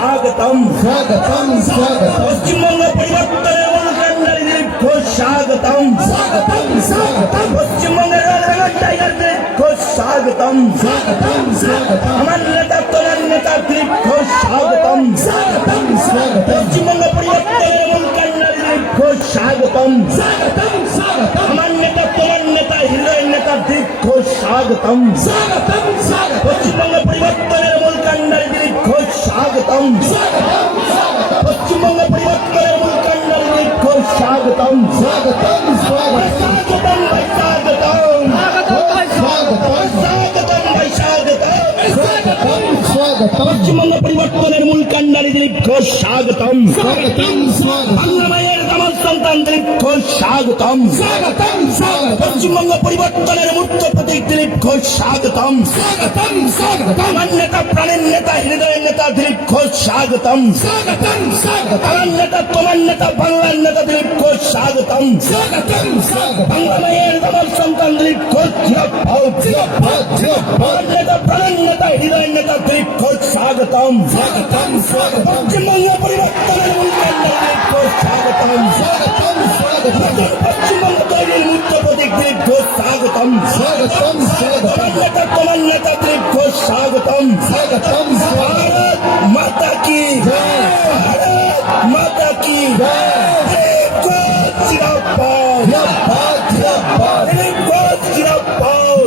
স্বাগতম স্বাগতম স্বাগতম পশ্চিমবঙ্গ পরিবর্তনের মূলকাণ্ডারী দিলীপ ঘোষ স্বাগতম স্বাগতম স্বাগতম পশ্চিমবঙ্গের রাজনগর টাইগার দিলীপ ঘোষ স্বাগতম স্বাগতম স্বাগতম আমার নেতা তোমার নেতা দিলীপ ঘোষ স্বাগতম স্বাগতম স্বাগতম পশ্চিমবঙ্গ পরিবর্তনের মূলকাণ্ডারী দিলীপ ঘোষ স্বাগতম স্বাগতম স্বাগতম আমার নেতা তোমার নেতা হৃদয়ের নেতা দিলীপ ঘোষ স্বাগতম স্বাগতম স্বাগতম পশ্চিমবঙ্গ পরিবর্তনের মূলকাণ্ডারী দিলীপ ঘোষ স্বাগতম স্বাগতম স্বাগতম পশ্চিমবঙ্গ পরিবর্তনের মূলকাণ্ডারী দিলীপ ঘোষ স্বাগতম স্বাগতম স্বাগতম স্বাগতম ভাই স্বাগতম স্বাগতম স্বাগতম ভাই স্বাগতম স্বাগতম স্বাগতম পশ্চিমবঙ্গ পরিবর্তনের মূলকাণ্ডারী দিলীপ ঘোষ স্বাগতম স্বাগতম স্বাগতম বাংলা মায়ের দামাল সন্তান দিলীপ ঘোষ স্বাগতম স্বাগতম স্বাগতম পশ্চিমবঙ্গ পরিবর্তনের মূর্ত প্রতীক দিলীপ ঘোষ স্বাগতম স্বাগতম স্বাগতম আমার নেতা প্রাণের নেতা হৃদয়ের নেতা দিলীপ ঘোষ স্বাগতম স্বাগতম স্বাগতম আমার নেতা তোমার নেতা বাংলার নেতা দিলীপ ঘোষ স্বাগতম স্বাগতম স্বাগতম বাংলা মায়ের দামাল সন্তান Dilip Ghosh giraffe giraffe giraffe আমার নেতা প্রাণের নেতা হৃদয়ের নেতা দিলীপ ঘোষ স্বাগতম স্বাগতম স্বাগতম পশ্চিমবঙ্গ পরিবর্তনের মূলকাণ্ডারী দিলীপ ঘোষ স্বাগতম স্বাগতম স্বাগতম পশ্চিমবঙ্গ তৈরির মুখ্য প্রতীক দিলীপ ঘোষ স্বাগতম স্বাগতম স্বাগতম আমার নেতা তোমার নেতা দিলীপ ঘোষ স্বাগতম স্বাগতম भारत माता की जय। भारत माता की जय। दिलीप घोष जिंदाबाद जिराफ जिराफ दिलीप घोष जिंदाबाद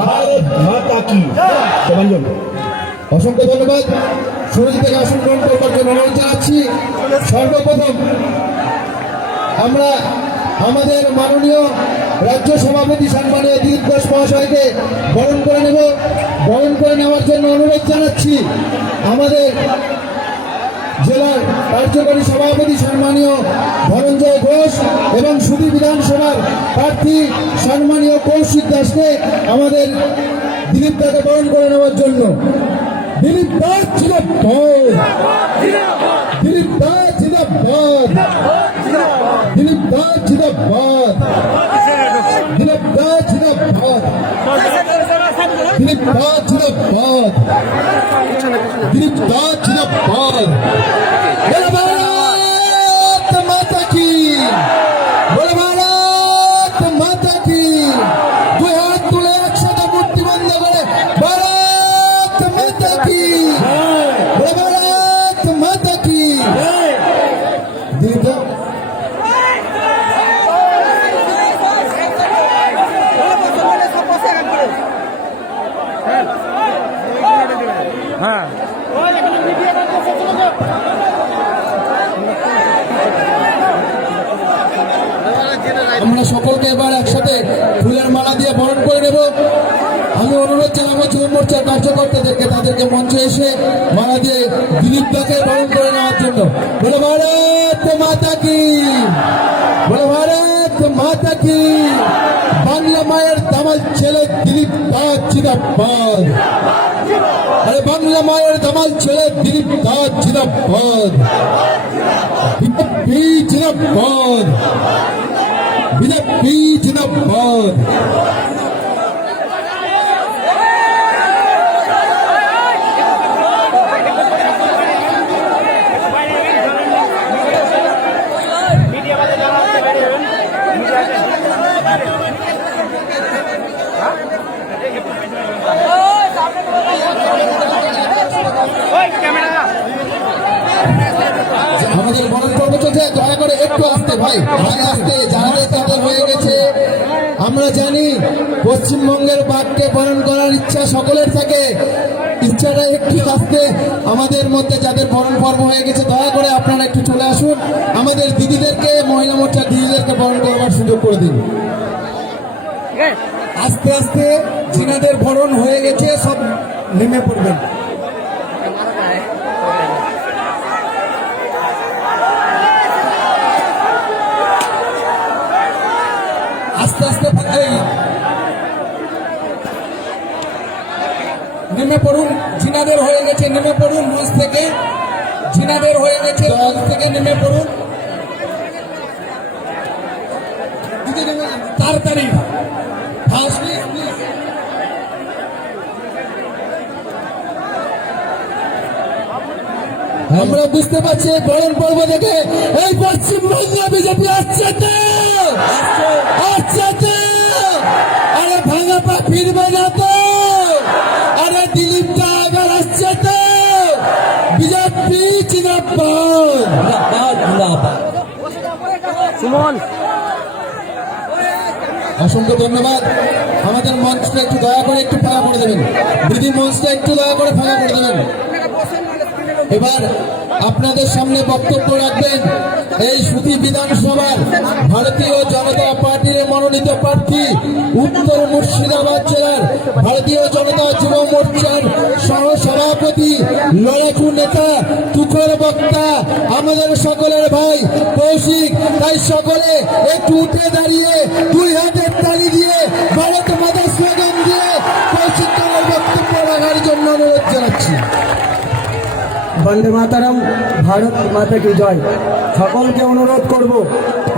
भारत माता की অসংখ্য ধন্যবাদ। সমিতি থেকে আসন গ্রহণ করবার জন্য অনুরোধ জানাচ্ছি। সর্বপ্রথম আমরা আমাদের মাননীয় রাজ্য সভাপতি সম্মানীয় দিলীপ ঘোষ মহাশয়কে বরণ করে নেব। বরণ করে নেওয়ার জন্য অনুরোধ জানাচ্ছি আমাদের জেলার কার্যকরী সভাপতি সম্মানীয় ধনঞ্জয় ঘোষ এবং সুধী বিধানসভার প্রার্থী সম্মানীয় কৌশিক দাসকে আমাদের দিলীপ দাকে বরণ করে নেওয়ার জন্য। দিলীপ দাস জিন্দাবাদ, দিলীপ দাস জিন্দাবাদ, দিলীপ দাস জিন্দাবাদ, দিলীপ দাস জিন্দাবাদ, দিলীপ দাস জিন্দাবাদ, দিলীপ দাস জিন্দাবাদ। বলো ভারত মাতা কি, বলো ভারত মাতা কি। দুই হাত তুলে একসাথে মূর্তি বন্ধ করে ভারত মাতা কি, বলো ভারত মাতা কি। দিলীপ দা হ্যাঁ আমরা সকলকে এবার একসাথে ফুলের মালা দিয়ে বরণ করে নেব। আমি অনুরোধ জানাবো যুব মোর্চার কার্যকর্তাদেরকে তাদেরকে মঞ্চে এসে মালা দিয়ে দিলীপ দাকে বরণ করে নেওয়ার জন্য। বলে ভারত মাতা কি, বলে ভারত মাতা কি। বাংলা মায়ের দামাল ছেলে দিলীপ দাস জিন্দাবাদ। আরে বাংলা মায়ের দামাল ছেলে দিলীপ দাস জিন্দাবাদ, বিজেপি জিন্দাবাদ, বিজেপি জিন্দাবাদ। আমাদের বরণ পর্ব চলছে, দয়া করে একটু আসতে ভাই, ভাই আসতে জানালে তাদের হয়ে গেছে। আমরা জানি পশ্চিমবঙ্গের বাঘকে বরণ করার ইচ্ছা সকলের থাকে, ইচ্ছাটা একটু আসতে আমাদের মধ্যে যাদের বরণ পর্ব হয়ে গেছে দয়া করে আপনারা একটু চলে আসুন। আমাদের দিদিদেরকে, মহিলা মোর্চার দিদিদেরকে বরণ করবার সুযোগ করে দিন। আস্তে আস্তে যিনাদের বরণ হয়ে গেছে সব নেমে পড়বেন। আস্তে আস্তে নেমে পড়ুন। জিনাদের হয়ে গেছে নেমে পড়ুন মঞ্চ থেকে, জিনাদের হয়ে গেছে মঞ্চ থেকে নেমে পড়ুন তাড়াতাড়ি। আমরা বুঝতে পারছি এই বরণ পর্ব থেকে এই পশ্চিমবঙ্গে বিজেপি আসছে তো, আসছে তো। আরে ভাঙা পা ফিরবে না তো, আরে দিলীপ দা আবার আসছে তো, বিজেপি জিন্দাবাদ। সুমন অসংখ্য ধন্যবাদ। আমাদের মঞ্চটা একটু দয়া করে একটু ফাঁকা করে দেবেন, দিদি মঞ্চটা একটু দয়া করে ফাঁকা করে দেবেন। এবার আপনাদের সামনে বক্তব্য রাখবেন এই সুতি বিধানসভার ভারতীয় জনতা পার্টির মনোনীত প্রার্থী, উত্তর মুর্শিদাবাদ জেলার ভারতীয় জনতা যুব মোর্চার সহ সভাপতি, লড়াকু নেতা, তুখর বক্তা, আমাদের সকলের ভাই কৌশিক। তাই সকলে একটু উঠে দাঁড়িয়ে দুই হাতের তালি দিয়ে ভারত মাতা স্লোগান দিয়ে কৌশিক দলের বক্তব্য রাখার জন্য অনুরোধ জানাচ্ছি। বন্দে মাতারাম, ভারত মাতা কি জয়। সকলকে অনুরোধ করব,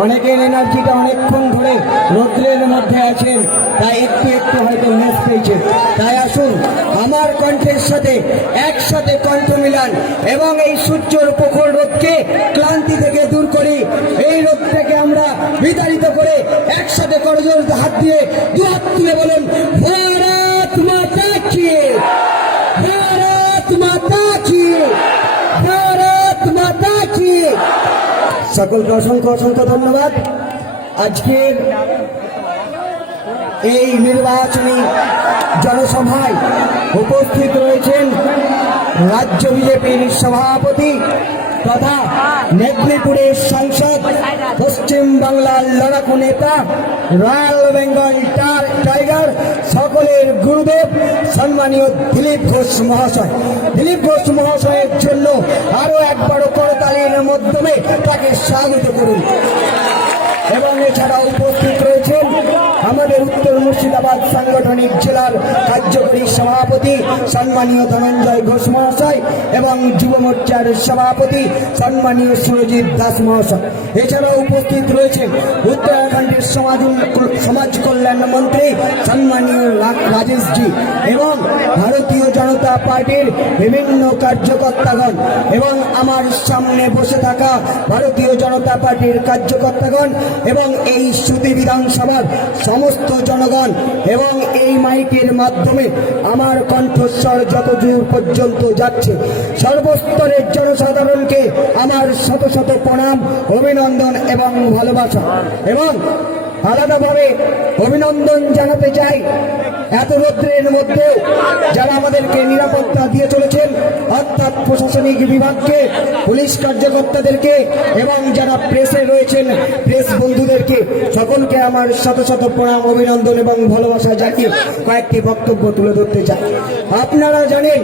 অনেকের এনার্জিটা অনেকক্ষণ ধরে রৌদ্রের মধ্যে আছেন, তাই একটু একটু হয়তো মেস পেয়েছেন। তাই আসুন আমার কণ্ঠের সাথে একসাথে কণ্ঠ মিলান এবং এই সূর্যের প্রখর রোদকে ক্লান্তি থেকে দূর করি। এই রোদ থেকে আমরা বিতাড়িত করে একসাথে করজোর হাত দিয়ে দু হাত তুলে বলুন ভারত মাতা কি, ভারত মাতা কি, ভারত মাতা কি। সকলকে অসংখ্য অসংখ্য ধন্যবাদ। আজকের এই নির্বাচনী জনসভায় উপস্থিত রয়েছেন রাজ্য বিজেপির সভাপতি তথা মেদিনীপুরের সাংসদ, পশ্চিম বাংলার লড়াকু নেতা, রয়্যাল বেঙ্গল টাইগার, সকলের গুরুদেব সম্মানীয় দিলীপ ঘোষ মহাশয়। দিলীপ ঘোষ মহাশয়ের জন্য আরো একবার করতালির মাধ্যমে তাকে স্বাগত করুন। এবং এছাড়া উপস্থিত রয়েছেন আমাদের উত্তর মুর্শিদাবাদ সাংগঠনিক জেলার কার্যকরী সভাপতি সম্মানীয় ধনঞ্জয় ঘোষ মহাশয় এবং যুব মোর্চার সভাপতি সম্মানীয় সুরজিৎ দাস মহাশয়। এছাড়াও উপস্থিত রয়েছেন উত্তরাখণ্ডের সমাজ কল্যাণ মন্ত্রী সম্মানীয় রাজেশজি এবং ভারতীয় জনতা পার্টির বিভিন্ন কার্যকর্তাগণ এবং আমার সামনে বসে থাকা ভারতীয় জনতা পার্টির কার্যকর্তাগণ এবং এই সুতি বিধানসভার সমস্ত জনগণ এবং এই মাইকের মাধ্যমে আমার কণ্ঠস্বর যত দূর পর্যন্ত যাচ্ছে সর্বস্তরের জনসাধারণকে আমার শত শত প্রণাম, অভিনন্দন এবং ভালোবাসা। এবং আলাদাভাবে অভিনন্দন জানাতে চাই এত রৌদ্রের মধ্যেও যারা আমাদেরকে নিরাপত্তা দিয়ে চলেছেন, অর্থাৎ প্রশাসনিক বিভাগকে, পুলিশ কার্যকর্তাদেরকে এবং যারা প্রেসে রয়েছেন প্রেস বন্ধুদেরকে সকলকে আমার শত শত প্রণাম, অভিনন্দন এবং ভালোবাসা জানিয়ে কয়েকটি বক্তব্য তুলে ধরতে চাই। আপনারা জানেন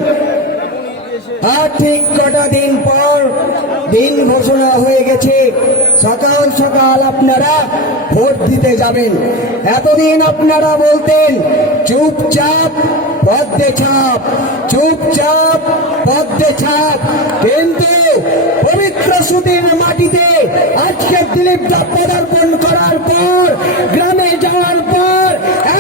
আর ঠিক কটা দিন পর দিন ঘোষণা হয়ে গেছে, সকাল সকাল আপনারা ভোট দিতে যাবেন। এতদিন আপনারা বলতেন চুপচাপ পদ্মে ছাপ, চুপচাপ পদ্মে ছাপ, কিন্তু পবিত্র সুতির মাটিতে আজকে দিলীপ দা পদার্পণ করার পর, গ্রামে যাওয়ার পর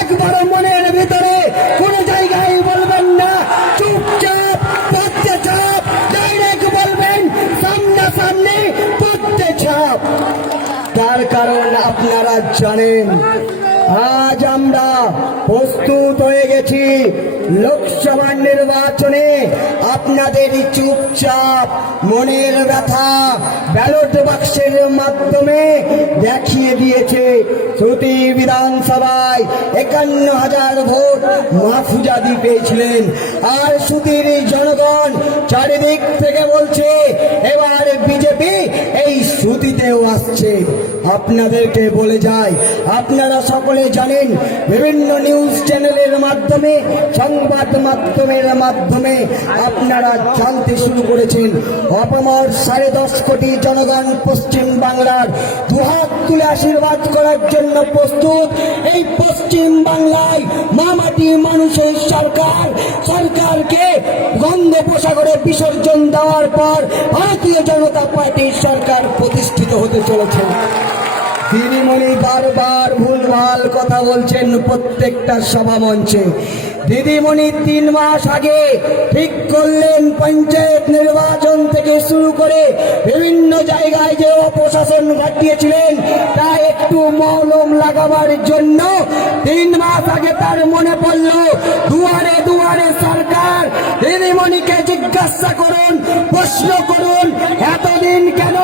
একবারও মনের ভিতরে কোন জায়গায় বলবেন না চুপচাপ পদ্মে ছাপ, ডাইরেক্ট বলবেন সামনাসামনি পদ্মে ছাপ। তার কারণ আপনারা জানেন আজ আমরা প্রস্তুত হয়ে গেছি লোকসভা নির্বাচনে আপনাদের চুপচাপ মনের ব্যথা ব্যালট বাক্সের মাধ্যমে দেখিয়ে দিয়েছে। সুতি বিধানসভায় 51,000 ভোট মাহফুজাদি পেয়েছিলেন, আর সুতির জনগণ চারিদিক থেকে বলছে এবার বিজেপি এই সুতিতেও আসছে। আপনাদেরকে বলে যায়, আপনারা সকলে জানেন বিভিন্ন নিউজ চ্যানেলের মাধ্যমে, সংবাদ মাধ্যমের মাধ্যমে আপনারা জানতে শুরু করেছেন অপমর 10.5 কোটি জনগণ পশ্চিম বাংলার দুহাত তুলে আশীর্বাদ করার জন্য প্রস্তুত। এই পশ্চিম বাংলায় মামাটি মানুষের সরকার, সরকারকে গঙ্গোপসাগরে বিসর্জন দেওয়ার পর ভারতীয় জনতা পার্টির সরকার প্রতিষ্ঠিত হতে চলেছে। দিদিমণি বারবার ভুল ভুলভাল কথা বলছেন প্রত্যেকটা সভা মঞ্চে। দিদিমণি 3 মাস আগে ঠিক করলেন পঞ্চায়েত নির্বাচন থেকে শুরু করে বিভিন্ন জায়গায় যে অপশাসন ঘটিয়েছিলেন তা একটু মলম লাগাবার জন্য 3 মাস আগে তার মনে পড়ল দুয়ারে দুয়ারে সরকার। দিদিমণিকে জিজ্ঞাসা করুন, প্রশ্ন করুন, এতদিন কেন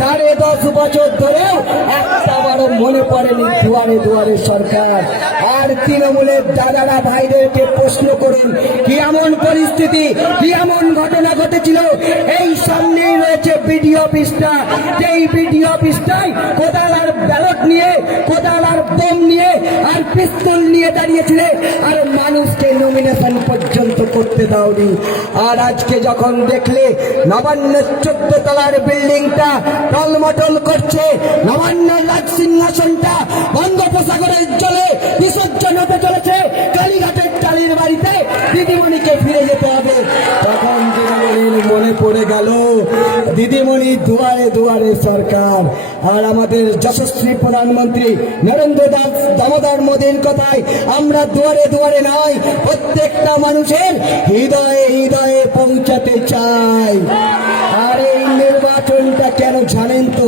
10.5 বছর ধরেও একটা বারো মনে পড়েনি দুয়ারে দুয়ারে সরকার। আর তৃণমূলের দাদারা ভাইদেরকে প্রশ্ন করুন, কি এমন পরিস্থিতি, কি এমন ঘটনা ঘটেছিল। এই সামনেই রয়েছে বিডিও অফিসটা, যেই বিডিও অফিসটাই কোদাল আর ব্যালট নিয়ে, কোদাল আর বোম নিয়ে আর পিস্তল নিয়ে দাঁড়িয়েছিলে, আর মানুষকে নমিনেশন পর্যন্ত করতে দাওনি। আর আজকে যখন দেখলে নবান্নের 14 তলার বিল্ডিংটা টলমটল করছে, নবান্নের রাজ সিংহাসনটা বঙ্গোপসাগরের জলে বিসর্জন হতে চলেছে, কালীঘাটের টালির বাড়িতে দিদিমণিকে ফিরে যেতে হবে, তখন দিদিমণির মনে পড়ে গেল দিদিমণি দুয়ারে দুয়ারে সরকার। আর আমাদের যশস্বী প্রধানমন্ত্রী নরেন্দ্র দামোদর মোদীর কথায় আমরা দুয়ারে দুয়ারে নয়, প্রত্যেকটা মানুষের হৃদয়ে হৃদয়ে পৌঁছাতে চাই। আর এই নির্বাচনটা কেন জানেন তো?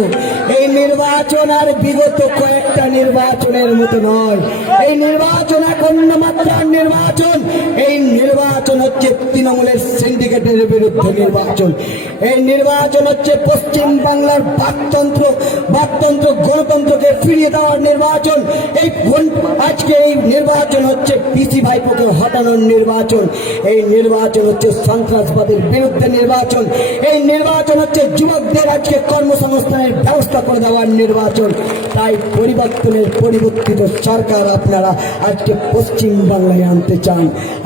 এই নির্বাচন আর বিগত কয়েকটা নির্বাচনের মতো নয়। এই নির্বাচন এক অন্য মাত্রার নির্বাচন। এই নির্বাচন হচ্ছে তৃণমূলের সিন্ডিকেটের বিরুদ্ধে নির্বাচন। এই নির্বাচন হচ্ছে পশ্চিম বাংলার বাকতন্ত্র গণতন্ত্রকে ফিরিয়ে দেওয়ার নির্বাচন। আজকে এই নির্বাচন হচ্ছে পিসি ভাইপোকে হটানোর নির্বাচন। এই নির্বাচন হচ্ছে সন্ত্রাসবাদের বিরুদ্ধে নির্বাচন। এই নির্বাচন হচ্ছে যুবকদের আজকে কর্মসংস্থানের ব্যবস্থা করে দেওয়ার নির্বাচন। তাই পরিবর্তিত সরকার আপনারা আজকে পশ্চিম বাংলায় আনতে চান।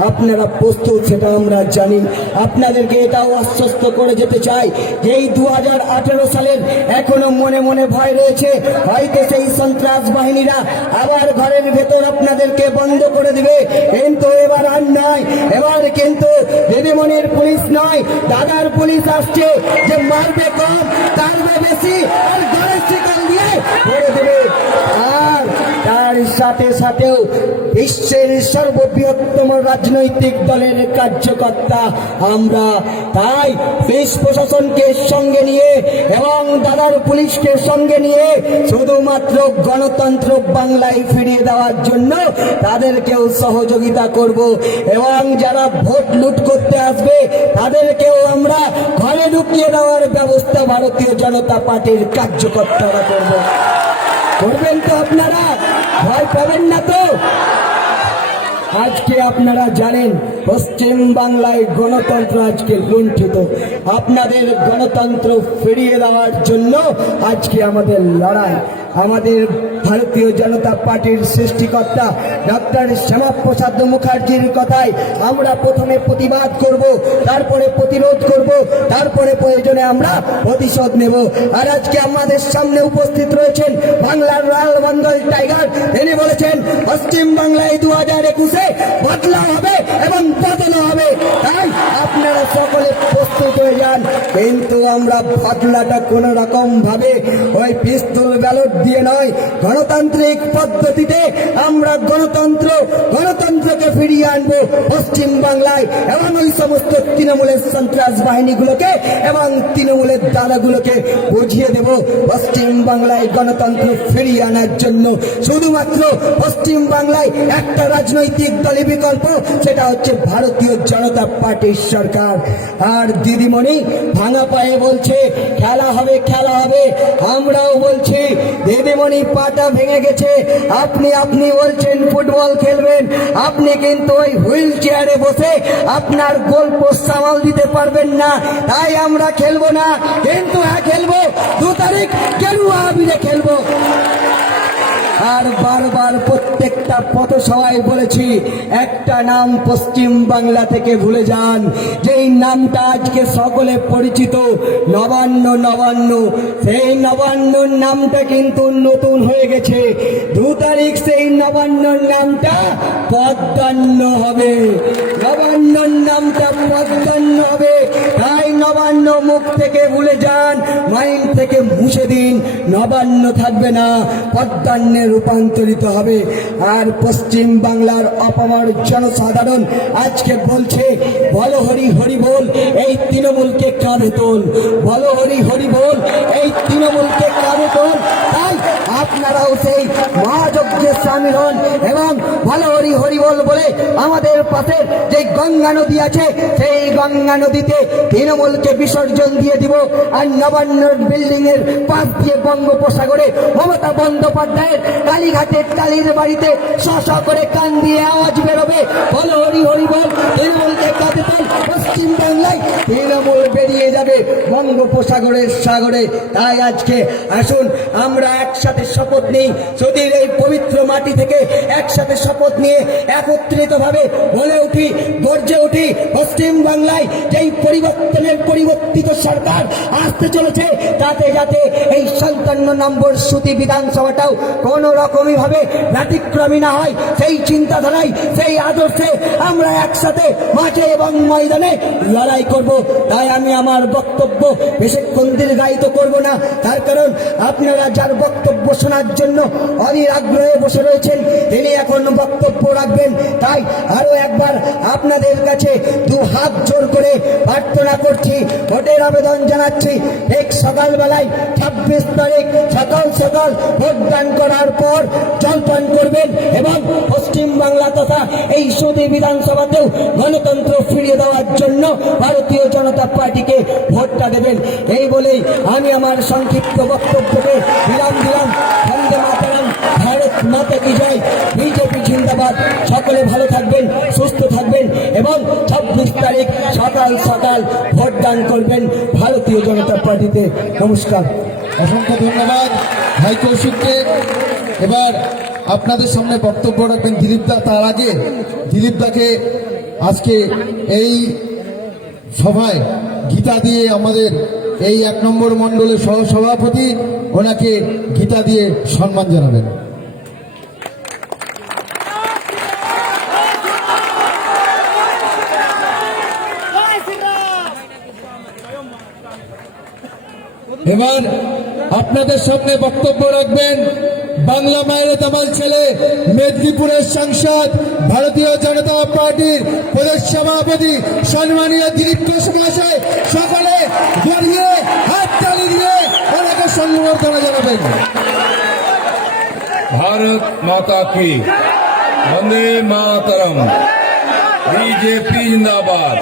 আপনারা প্রস্তুত, সেটা আমরা জানি। আপনাদেরকে এটাও আশ্বস্ত করে যেতে চাই যে এই 2018 সালের এখনো মনে মনে ভয় রয়েছে, হয়তো সেই সন্ত্রাস বাহিনীরা আবার ঘরের ভেতর আপনাদেরকে বন্ধ করে দিবে। কিন্তু এবার আর নয়, এবার কিন্তু দিদিমণির পুলিশ নয়, দাদার পুলিশ আসছে, যে মারবে কম তারবে বেশি, আর ঘরের শিকল দিয়ে ভরে দেবে। আর তার সাথে সাথেও বিশ্বের সর্ববৃহত্তম রাজনৈতিক দলের কার্যকর্তা আমরা। তাই পুলিশ প্রশাসনকে সঙ্গে নিয়ে এবং দাদার পুলিশকে সঙ্গে নিয়ে শুধুমাত্র গণতন্ত্র বাংলায় ফিরিয়ে দেওয়ার জন্য তাদেরকেও সহযোগিতা করব। এবং যারা ভোট লুট করতে আসবে তাদেরকেও আমরা ঘরে ঢুকিয়ে দেওয়ার ব্যবস্থা ভারতীয় জনতা পার্টির কার্যকর্তারা করব। করবেন তো আপনারা? ভয় পাবেন না তো? আজকে আপনারা জানেন পশ্চিম বাংলায় গণতন্ত্র আজকে লুণ্ঠিত। আপনাদের গণতন্ত্র ফিরিয়ে দেওয়ার জন্য আজকে আমাদের লড়াই। আমাদের ভারতীয় জনতা পার্টির সৃষ্টিকর্তা ডক্টর শ্যামাপ্রসাদ মুখার্জির কথায় আমরা প্রথমে প্রতিবাদ করব, তারপরে প্রতিরোধ করব, তারপরে প্রয়োজনে আমরা প্রতিশোধ নেব। আর আজকে আমাদের সামনে উপস্থিত রয়েছেন বাংলার রয়্যাল বেঙ্গল টাইগার। তিনি বলেছেন পশ্চিম বাংলায় 2021-এ বদলা হবে এবং বদলা হবে। তাই আপনারা সকলে প্রস্তুত হয়ে যান। কিন্তু আমরা বদলাটা কোন রকম ভাবে ওই পিস্তল ব্যালট দিয়ে নয়, গণতান্ত্রিক পদ্ধতিতে আমরা গণতন্ত্রকে ফিরিয়ে আনবো পশ্চিম বাংলায়। এবং ওই সমস্ত তৃণমূলের সন্ত্রাস বাহিনীগুলোকে এবং তৃণমূলের দাদাগুলোকে বুঝিয়ে দেব পশ্চিম বাংলায় গণতন্ত্র ফিরিয়ে আনার জন্য শুধুমাত্র পশ্চিম বাংলায় একটা রাজনৈতিক দলের বিকল্প, সেটা হচ্ছে ভারতীয় জনতা পার্টির সরকার। আর দিদিমণি ভাঙা পায়ে বলছে খেলা হবে, খেলা হবে। আমরাও বলছি দিদিমণি পাটা ভেঙে গেছে। আপনি বলছেন ফুটবল খেলবেন, আপনি কিন্তু ওই হুইল চেয়ারে বসে আপনার গোল পোস্ট সামাল দিতে পারবেন না। তাই আমরা খেলবো না, কিন্তু হ্যাঁ খেলবো 2 তারিখ গেরুয়া আবিরে খেলবো। আর বারবার প্রত্যেকটা পথসভায় বলেছি একটা নাম পশ্চিম বাংলা থেকে ভুলে যান, যেই নামটা আজকে সকলে পরিচিত, নবান্ন। সেই নবান্নর নামটা কিন্তু নতুন হয়ে গেছে। 2 তারিখ সেই নবান্নর নামটা পদ্মান্ন হবে। নবান্নর নামটা পদ্মান্ন হবে। তাই নবান্ন মুখ থেকে ভুলে যান, মাইন্ড থেকে মুছে দিন। নবান্ন থাকবে না, পদ্মান্নে রূপান্তরিত হবে। আর পশ্চিম বাংলার অপামর জনসাধারণ আজকে বলছে, বলো হরি হরি বল, এই তৃণমূলকে কাঁধে তোল। বলো হরি হরি বল, এই তৃণমূলকে কাঁধে তোল। তাই আপনারাও সেই মহাযজ্ঞে সামিল হন এবং ভালো হরি হরি বল বলে আমাদের পাশে যে গঙ্গা নদী আছে, সেই গঙ্গা নদীতে তৃণমূলকে বিসর্জন দিয়ে দিব। আর নবান্নর বিল্ডিং এর পাশ দিয়ে বঙ্গোপসাগরে মমতা বন্দ্যোপাধ্যায়ের কালীঘাটের টালির বাড়িতে শ শ করে কান দিয়ে আওয়াজ বেরোবে, বলো হরি হরি বল, তৃণমূলকে কাঁধে তোল। পশ্চিম বাংলায় তৃণমূল বেরিয়ে যাবে বঙ্গোপসাগরের সাগরে। তাই আজকে আসুন আমরা একসাথে শপথ নিই, সুধীর এই পবিত্র মাটি থেকে একসাথে শপথ নিয়ে একত্রিতভাবে বলে উঠি, গর্জে উঠি, পশ্চিম বাংলায় যেই পরিবর্তনের পরিবর্তিত সরকার আসতে চলেছে, তাতে যাতে এই 57 নম্বর সুতি বিধানসভাটাও কোন রকমই ভাবে ব্যতিক্রমী না হয়, সেই চিন্তাধারায়, সেই আদর্শে আমরা একসাথে মাঠে এবং ময়দানে লড়াই করব। তাই আমি আমার বক্তব্য বেশিক্ষণ দীর্ঘায়িত করব না, তার কারণ আপনারা যার বক্তব্য শোনার জন্য অধীর আগ্রহে বসে রয়েছেন, তিনি এখন বক্তব্য রাখবেন। তাই আরো একবার আপনাদের কাছে দু হাত জোর করে প্রার্থনা করছি, ভোটের আবেদন জানাচ্ছি। ঠিক সকালবেলায় 26 তারিখ সকাল সকাল ভোটদান করার পর জলপান করবেন এবং পশ্চিম বাংলা তথা এই সুধী বিধানসভাতেও গণতন্ত্র ফিরিয়ে দেওয়ার জন্য ভারতীয় জনতা পার্টিকে ভোটটা দেবেন। এই বলেই আমি আমার সংক্ষিপ্ত বক্তব্যকে বিরাম দিলাম। বন্দে মাতরম, ভারত মাতা কি জয়, বিজেপি জিন্দাবাদ। সকলে ভালো থাকবেন, সুস্থ থাকবেন এবং 26 তারিখ সকাল সকাল ভোটদান করবেন ভারতীয় জনতা পার্টিতে। নমস্কার। অসংখ্য ধন্যবাদ ভাই কৌশিককে। এবার আপনাদের সামনে বক্তব্য রাখবেন দিলীপ দা। তার আগে দিলীপ দাকে আজকে এই সভায় গীতা দিয়ে আমাদের এই 1 নম্বর মণ্ডলের সহসভাপতি ওনাকে গীতা দিয়ে সম্মান জানাবেন। এবার আপনাদের সামনে বক্তব্য রাখবেন বাংলা মায়ের তামাল ছেলে, মেদিনীপুরের সাংসদ, ভারতীয় জনতা পার্টির প্রদেশ সভাপতি সম্মানীয় দিলীপ ঘোষ মহাশয়। সকলে দাঁড়িয়ে হাততালি দিয়ে ওনাকে সম্বর্ধনা জানাবেন। भारत माता की वंदे मातरम। बीजेपी जिंदाबाद,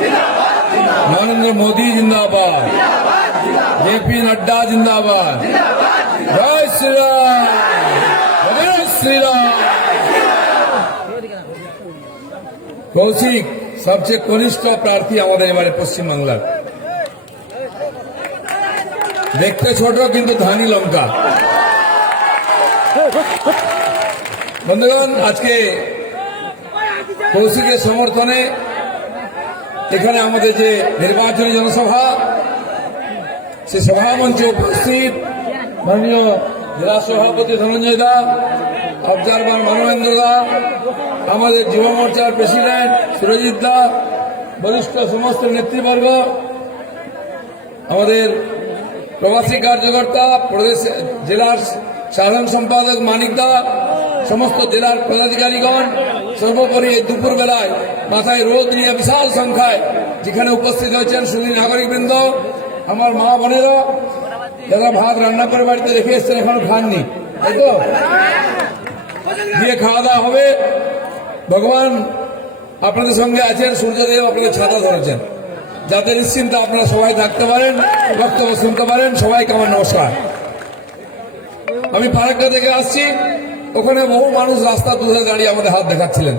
नरेंद्र मोदी जिंदाबाद, जेपी नड्डा जिंदाबाद। जय श्री राम, जय श्री राम। কৌশিক সবচেয়ে কনিষ্ঠ প্রার্থী আমাদের এবারে পশ্চিম বাংলার। দেখতে ছোট কিন্তু ধানি লঙ্কা। বন্ধুগণ, আজকে কৌশিকের সমর্থনে এখানে আমাদের যে নির্বাচনী জনসভা, সে সভা মঞ্চে উপস্থিত মাননীয় জেলা সভাপতি ধনঞ্জয় দা, অবজারভার মানবেন্দ্র দা, আমাদের যুব মোর্চার প্রেসিডেন্ট সুরজিৎ দা, বরিষ্ঠ সমস্ত নেতৃবর্গ, আমাদের প্রবাসী কার্যকর্তা, প্রদেশ জেলার সাধারণ সম্পাদক মানিক দা, সমস্ত জেলার পদাধিকারীগণ, সর্বোপরি এই দুপুর বেলায় মাথায় রোদ নিয়ে বিশাল সংখ্যায় যেখানে উপস্থিত হয়েছেন সুধী নাগরিকবৃন্দ, আমার মা বোনেরা যারা ভাত রান্না করে বাড়িতে রেখে এসছেন এখনো খাননি, তাই তো দিয়ে খাওয়া দাওয়া হবে। ভগবান আপনাদের সঙ্গে আছেন, সূর্যদেব আপনাদের ছাতা ধরেছেন, যাতে নিশ্চিন্তে আপনারা সবাই থাকতে পারেন, বক্তব্য শুনতে পারেন। সবাইকে আমার নমস্কার। আমি ফারাক্কা থেকে আসছি, ওখানে বহু মানুষ রাস্তা দুধারে দাঁড়িয়ে আমাদের হাত দেখাচ্ছিলেন।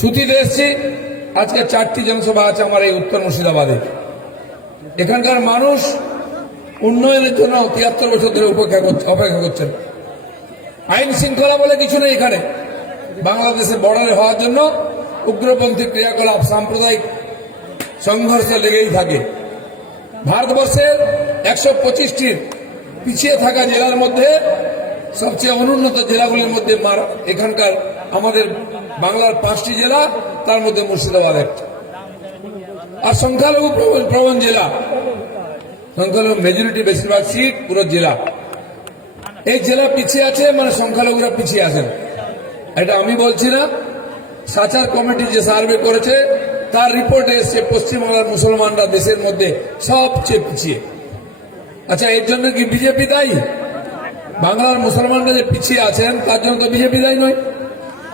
সুতিতে এসছি, আজকে 4টি জনসভা আছে আমার এই উত্তর মুর্শিদাবাদে। এখানকার মানুষ উন্নয়নের জন্য 73 বছর ধরে অপেক্ষা করছেন। আইন শৃঙ্খলা বলে কিছু নেই এখানে। বাংলাদেশে বর্ডারে হওয়ার জন্য উগ্রপন্থী ক্রিয়াকলাপ, সাম্প্রদায়িক সংঘর্ষ লেগেই থাকে। ভারতবর্ষের 125টির পিছিয়ে থাকা জেলার মধ্যে সবচেয়ে অনুন্নত জেলাগুলির মধ্যে এখানকার আমাদের বাংলার 5টি জেলা, তার মধ্যে মুর্শিদাবাদ একটা। আর সংখ্যালঘু প্রবণ জেলা, সংখ্যালঘু মেজরিটি বেশিরভাগ সিট পুরো জেলা। এই জেলা পিছিয়ে আছে মানে সংখ্যালঘুরা পিছিয়ে আছেন, এটা আমি বলছি না। সাচার কমিটি যে সার্ভে করেছে তার রিপোর্টে এসছে পশ্চিমবাংলার মুসলমানরা দেশের মধ্যে সবচেয়ে পিছিয়ে। আচ্ছা, এর জন্য কি বিজেপি দায়ী? বাংলার মুসলমানরা যে পিছিয়ে আছেন তার জন্য তো বিজেপি দায়ী নয়।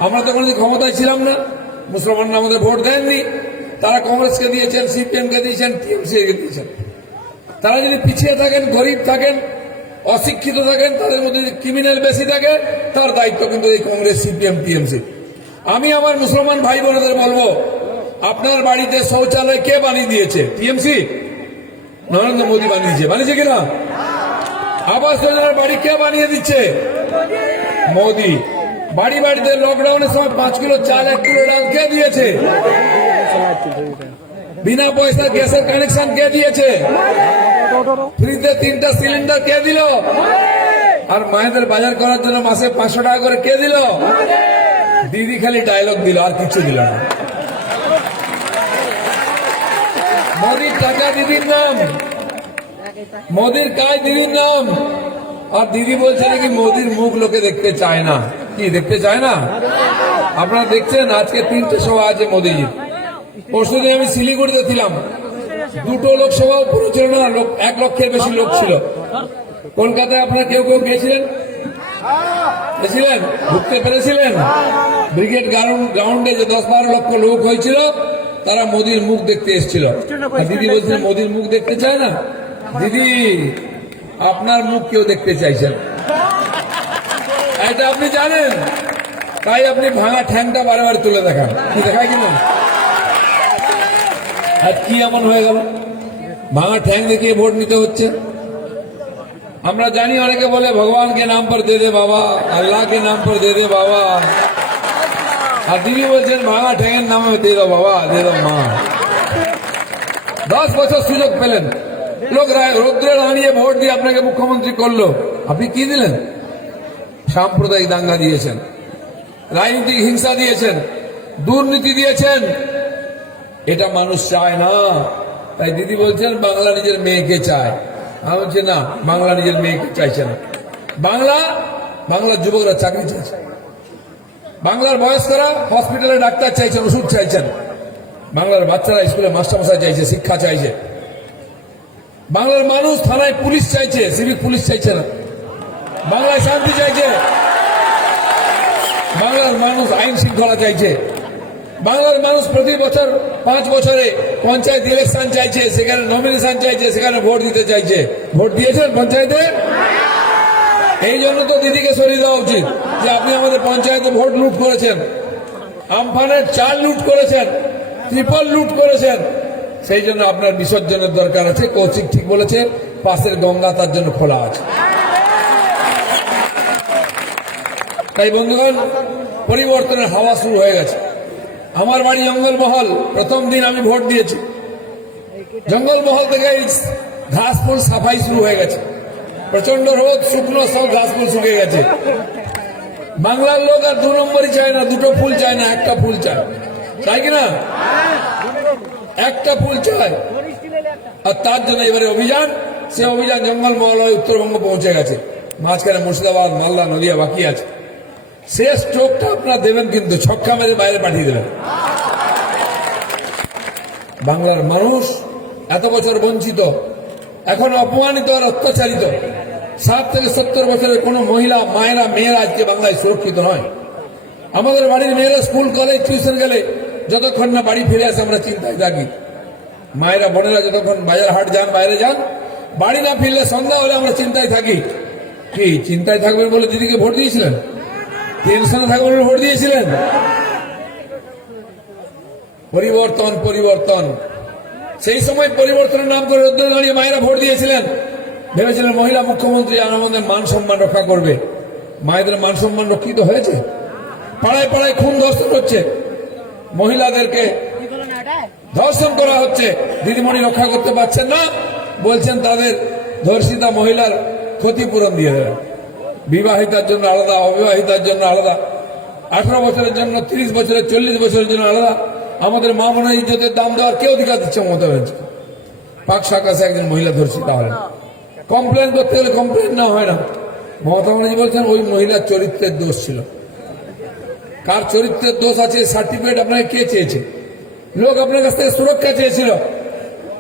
আমরা তো কোনোদিন ক্ষমতায় ছিলাম না, মুসলমানরা আমাদের ভোট দেননি, তারা কংগ্রেসকে দিয়েছেন, সিপিএম কে দিয়েছেন, টিএমসি কে দিয়েছেন। তারা যদি পিছিয়ে থাকেন, গরিব থাকেন, অশিক্ষিত থাকেন, তাদের মধ্যে যদি ক্রিমিনাল বেশি থাকে, তার দায়িত্ব কিন্তু এই কংগ্রেস, সিপিএম, টিএমসি। আমি আমার মুসলমান ভাই বোনেদের বলবো, আপনার বাড়িতে শৌচালয় কে বানিয়ে দিয়েছে? টিএমসি? নরেন্দ্র মোদী বানিয়েছে, বানিয়েছে কিনা? আবাস যোজনার বাড়ি কে বানিয়ে দিচ্ছে? মোদী। বাড়ি বাড়িতে লকডাউনের সময় 5 কিলো চাল, 1 কিলো ডাল কে দিয়েছে? বিনা পয়সা গ্যাসের কানেকশন কে দিয়েছে? ফ্রিতে 3টা সিলিন্ডার কে দিল? আর মায়েদের বাজার করার জন্য মাসে 500 টাকা করে কে দিল? দিদি খালি ডায়লগ দিল, আর কিছু দিল না। মোদির টাকা দিদির নাম, মোদির কাজ দিদির নাম। আর দিদি বলছে নাকি মোদির মুখ লোকে দেখতে চায় না। কি দেখতে চায় না? আপনারা দেখছেন আজকে 3টে সভা আছে মোদিজির। পরশুদিন আমি শিলিগুড়িতে ছিলাম, 2টো লোকসভাও পুরো ছিল না, 1 লক্ষের বেশি লোক ছিল। কলকাতায় আপনারা কেউ কেউ গেছিলেন? ঢুকতে পেরেছিলেন? ব্রিগেড গ্রাউন্ডে যে 10-12 লক্ষ লোক হয়েছিল, তারা মোদির মুখ দেখতে এসেছিল। দিদি বলছেন মোদির মুখ দেখতে চায় না। দিদি, আপনার মুখ কেউ দেখতে চাইছেন, এটা আপনি জানেন, তাই আপনি ভাঙা ঠ্যাংটা বারে তুলে দেখান। কি দেখায় কিনা? আর কি এমন হয়ে গেল, ভাঙা ঠ্যাং দেখিয়ে ভোট নিতে হচ্ছে? আমরা জানি অনেকে বলে ভগবান के नाम पर दे दे बाबा, अल्लाह के नाम पर दे दे बाबा। আর দিদি বলছেন ভাঙা ঠ্যাংয়ের নামে দিয়ে দাও বাবা, দিয়ে দাও মা। 10 বছর সুযোগ পেলেন, লোক রৌদ্রে দাঁড়িয়ে ভোট দিয়ে আপনাকে মুখ্যমন্ত্রী করলো, আপনি কি দিলেন? সাম্প্রদায়িক দাঙ্গা দিয়েছেন, রাজনৈতিক হিংসা দিয়েছেন, দুর্নীতি দিয়েছেন। এটা মানুষ চায় না। তাই দিদি বলছেন বাংলা নিজের মেয়েকে চায়। আমি বলছি না, বাংলা নিজের মেয়েকে চাইছে না। বাংলার যুবকরা চাকরি চাইছে, বাংলার বয়স্করা হসপিটালে ডাক্তার চাইছেন, ওষুধ চাইছেন, বাংলার বাচ্চারা স্কুলে মাস্টারমশাই চাইছে, শিক্ষা চাইছে। বাংলার মানুষ থানায় পুলিশ চাইছে, সিভিক পুলিশ চাইছে না। বাংলায় শান্তি চাইছে, বাংলার মানুষ আইন শৃঙ্খলা চাইছে। বাংলার মানুষ প্রতি বছর 5 বছরে পঞ্চায়েত ইলেকশন চাইছে, সেখানে নমিনেশন চাইছে, সেখানে ভোট দিতে চাইছে। ভোট দিয়েছেন পঞ্চায়েতে? এই জন্য তো দিদিকে সরিয়ে দেওয়া উচিত যে আপনি আমাদের পঞ্চায়েতে ভোট লুট করেছেন, আমফানের চাল লুট করেছেন, ত্রিপল লুট করেছেন। সেই জন্য আপনার বিসর্জনের দরকার আছে। কৌশিক ঠিক বলেছে, পাশের গঙ্গা তার জন্য খোলা আছে। তাই বন্ধুগণ, পরিবর্তনের হাওয়া শুরু হয়ে গেছে। আমার বাড়ি জঙ্গলমহল, প্রথম দিন আমি ভোট দিয়েছি। জঙ্গলমহল থেকে ঘাস ফুল সাফাই শুরু হয়ে গেছে। প্রচন্ড রোদ, শুকনো সব ঘাস ফুল শুকে গেছে। বাংলার লোক আর 2 নম্বরই চায় না, 2টো ফুল চায় না, 1টা ফুল চায়। চাই কিনা? 1টা ফুল চায়। আর তার জন্য এবারে অভিযান, সে অভিযান জঙ্গলমহল হয়ে উত্তরবঙ্গ পৌঁছে গেছে। মাঝখানে মুর্শিদাবাদ, মালদা, নদিয়া বাকি আছে। শেষ স্ট্রোকটা আপনারা দেবেন, কিন্তু ছক্কা মেরে বাইরে পাঠিয়ে দেবেন। বাংলার মানুষ এত বছর বঞ্চিত, এখন অপমানিত আর অত্যাচারিত। 60 থেকে 70 বছরের কোন মহিলা, মায়েরা, মেয়েরা আজকে বাংলায় সুরক্ষিত নয়। আমাদের বাড়ির মেয়েরা স্কুল, কলেজ, টিউশন গেলে যতক্ষণ না বাড়ি ফিরে আসে আমরা চিন্তায় থাকি। মায়েরা, বোনেরা যতক্ষণ বাজার হাট যান, বাইরে যান, বাড়ি না ফিরলে সন্ধ্যা হলে আমরা চিন্তায় থাকি। কি চিন্তায় থাকবেন বলে দিদিকে ভোট দিয়েছিলেন? টেনশনে থাকবেন বলে ভোট দিয়েছিলেন? পরিবর্তন, পরিবর্তন। সেই সময় পরিবর্তনের নাম করে রোদ্দুরে দাঁড়িয়ে মায়েরা ভোট দিয়েছিলেন, ভেবেছিলেন মহিলা মুখ্যমন্ত্রী আমাদের মান সম্মান রক্ষা করবে। মায়েদের মান সম্মান রক্ষিত হয়েছে? পাড়ায় পাড়ায় খুন ধর্ষণ হচ্ছে, মহিলাদেরকে ধর্ষণ করা হচ্ছে। দিদিমণি রক্ষা করতে পারছেন না, বলছেন তাদের ধর্ষিতা মহিলার ক্ষতিপূরণ দিয়ে দেবেন। বিবাহিতার জন্য আলাদা, অবিবাহিতার জন্য আলাদা, 18 বছরের জন্য, 30 বছরের, 40 বছরের জন্য আলাদা। আমাদের মা বোনের ইজ্জতের দাম দেওয়ার কে অধিকার দিচ্ছে মমতা ব্যানার্জি? পাক সাকাশে একজন মহিলা ধর্ষিতা হলেন, কমপ্লেন করতে গেলে কমপ্লেন না হয় না, মমতা ব্যানার্জি বলছেন ওই মহিলার চরিত্রের দোষ ছিল। কার চরিত্রের দোষ আছে সার্টিফিকেট আপনাকে কে চেয়েছে? লোক আপনার কাছ থেকে সুরক্ষা চেয়েছিল,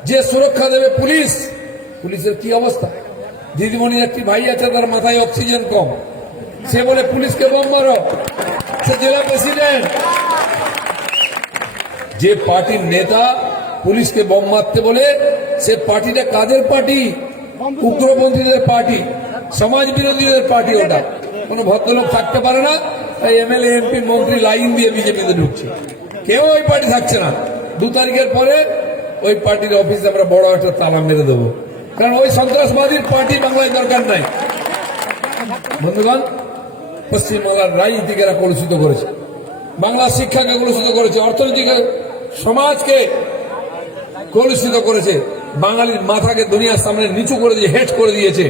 যে সুরক্ষা দেবে পুলিশ, পুলিশের কি অবস্থা? দিদিমণির একটি ভাই আছে, তার মাথায় অক্সিজেন কম, সে বলে পুলিশকে বোম মারো, সে জেলা প্রেসিডেন্ট। যে পার্টির নেতা পুলিশকে বোম মারতে বলে, সে পার্টিটা কাদের পার্টি? উগ্রপন্থীদের পার্টি, সমাজ বিরোধীদের পার্টি। ওটা কোন ভদ্রলোক থাকতে পারে না, তাই এমএলএ এমপি মন্ত্রী লাইন দিয়ে বিজেপিতে ঢুকছে। কেউ ওই পার্টি থাকছে না। 2 তারিখের পরে ওই পার্টির অফিসে আমরা বড় একটা তালা মেরে দেবো, কারণ ওই সন্ত্রাসবাদীর পার্টি বাংলায় দরকার নাই। বন্ধুগণ, পশ্চিমবাংলার রাজনীতিকে এরা কলুষিত করেছে, বাংলার শিক্ষাকে কলুষিত করেছে, অর্থনৈতিক সমাজকে কলুষিত করেছে, বাঙালির মাথাকে দুনিয়ার সামনে নিচু করে দিয়ে হেট করে দিয়েছে।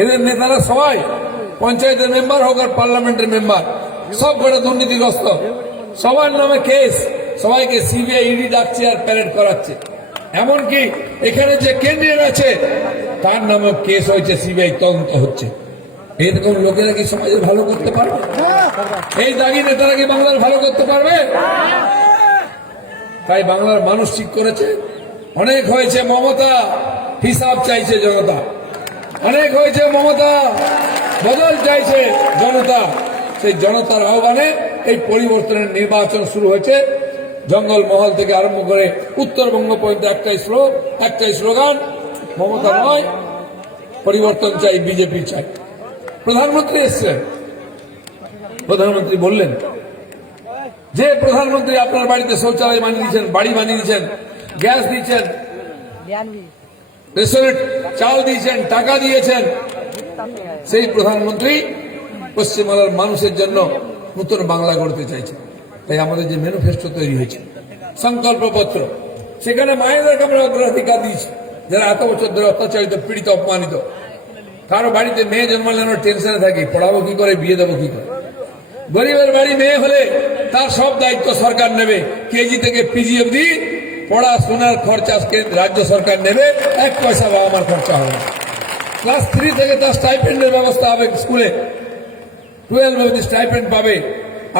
এদের নেতারা সবাই পঞ্চায়েতের মেম্বার হোক আর পার্লামেন্টের মেম্বার, সব কটা দুর্নীতিগ্রস্ত, সবার নামে কেস, সবাইকে সিবিআই ইডি ডাকছে আর প্যারেড করাচ্ছে। এমনকি এখানে যে ক্যান্ডিডেট আছে তার নামে কেস হয়েছে, সিবিআই তদন্ত হচ্ছে। এরকম লোকেরা কি সমাজে ভালো করতে পারবে? এই দাগি নেতারা কি বাংলার ভালো করতে পারবে? তাই বাংলার মানুষ ঠিক করেছে, অনেক হয়েছে মমতা, হিসাব চাইছে জনতা। অনেক হয়েছে মমতা, বদল চাইছে জনতা। সেই জনতার আহ্বানে এই পরিবর্তনের নির্বাচন শুরু হয়েছে। জঙ্গলমহল থেকে আরম্ভ করে উত্তরবঙ্গ পর্যন্ত একটাই স্লোগান, মমতা নয়, পরিবর্তন চাই, বিজেপি চাই। প্রধানমন্ত্রী এসছেন, প্রধানমন্ত্রী বললেন যে প্রধানমন্ত্রী আপনার বাড়িতে শৌচালয় বানিয়ে দিচ্ছেন, বাড়ি বানিয়ে দিচ্ছেন, গ্যাস দিচ্ছেন, রেশনের চাল দিয়েছেন, টাকা দিয়েছেন। সেই প্রধানমন্ত্রী পশ্চিমবাংলার মানুষের জন্য নতুন বাংলা গড়তে চাইছে। তাই আমাদের যে ম্যানিফেস্টো তৈরি হয়েছে, সংকল্পপত্র, সেখানে মায়েদেরকে আমরা অগ্রাধিকার দিয়েছি, যারা এত বছর ধরে অত্যাচারিত, পীড়িত, অপমানিত। কারো বাড়িতে মেয়ে জন্মালে আমরা টেনশনে থাকি, পড়াবো কি করে, বিয়ে দেবো কি করে। গরিবের বাড়ি মেয়ে হলে তার সব দায়িত্ব সরকার নেবে, কেজি থেকে পিজি অবধি পড়াশোনার খরচা রাজ্য সরকার নেবে, 1 পয়সা বাবা মার খরচা হবে না। ক্লাস 3 থেকে তার স্টাইপেন্ডের ব্যবস্থা হবে স্কুলে, 12 অবধি স্টাইপেন্ড পাবে।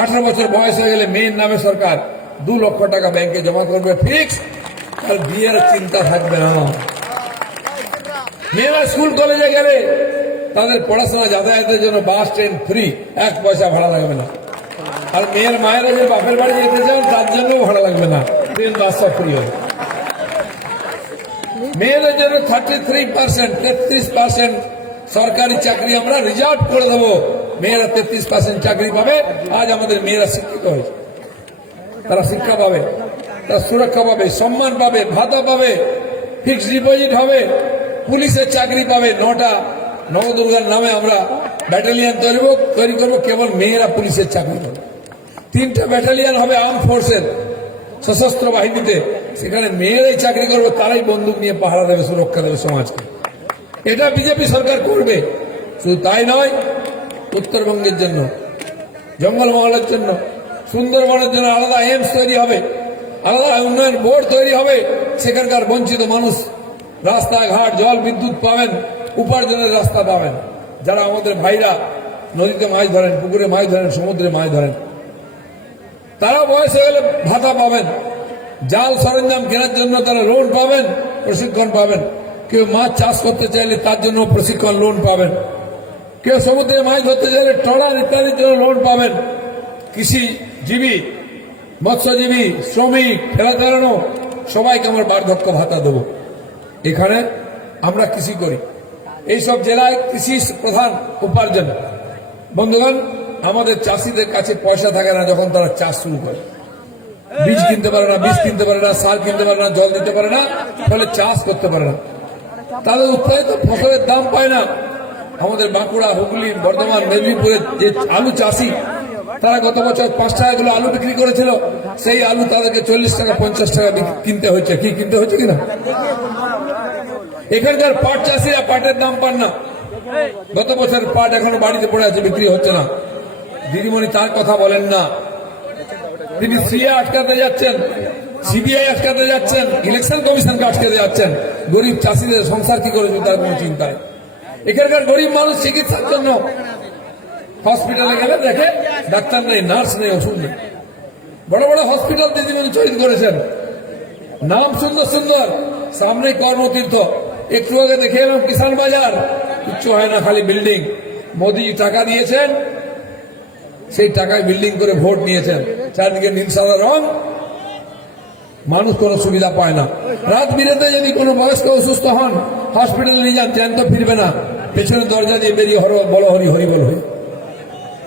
18 বছর বয়স হয়ে গেলে মেয়ের নামে সরকার 2 লক্ষ টাকা ব্যাংকে জমা করবে ফিক্স, আর বিয়ের চিন্তা থাকবে না। মেয়েরা স্কুল কলেজে গেলে তাদের পড়াশোনা যাতায়াতের জন্য বাস ট্রেন ফ্রি, 1 পয়সা ভাড়া লাগবে না। আর মেয়ের মায়েরা যে বাপের বাড়ি যেতে চান তার জন্য ভাড়া লাগবে না, ট্রেন বাস সব ফ্রি হবে। মেয়েদের জন্য 33% সরকারি চাকরি আমরা রিজার্ভ করে দেবো। মেয়েরা 33% চাকরি পাবে। আজ আমাদের মেয়েরা শিক্ষিত হয়েছে, তারা শিক্ষা পাবে, তারা সুরক্ষা পাবে, সম্মান পাবে, ভাতা পাবে, ফিক্সড ডিপোজিট হবে, পুলিশের চাকরি পাবে। 9টা নবদুর্গার নামে আমরা ব্যাটালিয়ন তৈরি করবো, কেবল মেয়েরা পুলিশের চাকরি পাবে। 3টা ব্যাটালিয়ন হবে আর্ম ফোর্সের, সশস্ত্র বাহিনীতে, সেখানে মেয়েরাই চাকরি করবে, তারাই বন্দুক নিয়ে পাহারা দেবে, সুরক্ষা দেবে সমাজকে। এটা বিজেপি সরকার করবে। শুধু তাই নয়, উত্তরবঙ্গের জন্য, জঙ্গলমহলের জন্য, সুন্দরবনের জন্য আলাদা এইমস তৈরি হবে, আলাদা উন্নয়ন বোর্ড তৈরি হবে। সেখানকার বঞ্চিত মানুষ রাস্তাঘাট, জল, বিদ্যুৎ পাবেন, উপার্জনের রাস্তা পাবেন। যারা আমাদের ভাইরা নদীতে মাছ ধরেন, পুকুরে মাছ ধরেন, সমুদ্রে মাছ ধরেন, তারা বয়স হয়ে গেলে ভাতা পাবেন। জাল সরঞ্জাম কেনার জন্য তারা লোন পাবেন, প্রশিক্ষণ পাবেন। কেউ মাছ চাষ করতে চাইলে তার জন্য প্রশিক্ষণ, লোন পাবেন। কেউ সমুদ্রে মাছ ধরতে চাইলে ট্রলার ইত্যাদির জন্য লোন পাবেন। কৃষিজীবী, মৎস্যজীবী, শ্রমিক, ফেরা দাঁড়ানো, সবাইকে আমরা বার্ধক্য ভাতা দেব। এখানে আমরা কৃষি করি, এইসব জেলায় কৃষি প্রধান উপার্জন। বন্ধুগণ, আমাদের চাষিদের কাছে পয়সা থাকে না যখন তারা চাষ শুরু করে। বীজ কিনতে পারে না, বীজ কিনতে পারে না, সার কিনতে পারে না, জল দিতে পারে না, ফলে চাষ করতে পারে না। তাদের উৎপাদিত ফসলের দাম পায় না। আমাদের বাঁকুড়া, হুগলি, বর্ধমান, মেদিনীপুরের যে আলু চাষি, তারা গত বছর 5 টাকা কিলো আলু বিক্রি করেছিল, সেই আলু তাদেরকে 40 টাকা 50 টাকা কিনতে হয়েছে। কি কিনতে হয়েছে কিনা? এখানকার পাট চাষিরা পাটের দাম পান না। গত বছর পাট এখনো বাড়িতে পড়ে আছে, বিক্রি হচ্ছে না। দিদিমণি তার কথা বলেন না। তিনি সিএ আটকাতে যাচ্ছেন, সিবিআই আটকাতে যাচ্ছেন, ইলেকশন কমিশনকে আটকাতে যাচ্ছেন। গরিব চাষিদের সংসার কি করে তার কোনো চিন্তায়। এখানকার গরিব মানুষ চিকিৎসার জন্য হসপিটালে গেলে দেখে ডাক্তার নেই, নার্স নেই, ওষুধ নেই। বড় বড় হসপিটাল দিদিমণি তৈরি করেছেন, নাম সুন্দর সুন্দর, সামনে কর্মতীর্থ। একটু আগে দেখে এলাম কিষাণ বাজার, কিচ্ছু হয় না, খালি বিল্ডিং। মোদী টাকা দিয়েছেন, সেই টাকায় বিল্ডিং করে ভোট নিয়েছেন, চারদিকে নীল সাদা রং, মানুষ কোনো সুবিধা পায় না। রাত বিরেতে যদি কোনো বয়স্ক অসুস্থ হন, হসপিটালে নিয়ে যান, জ্যান্ত ফিরবে না, পেছনে দরজা দিয়ে বেরিয়ে বলো হরি হরি বল হয়ে।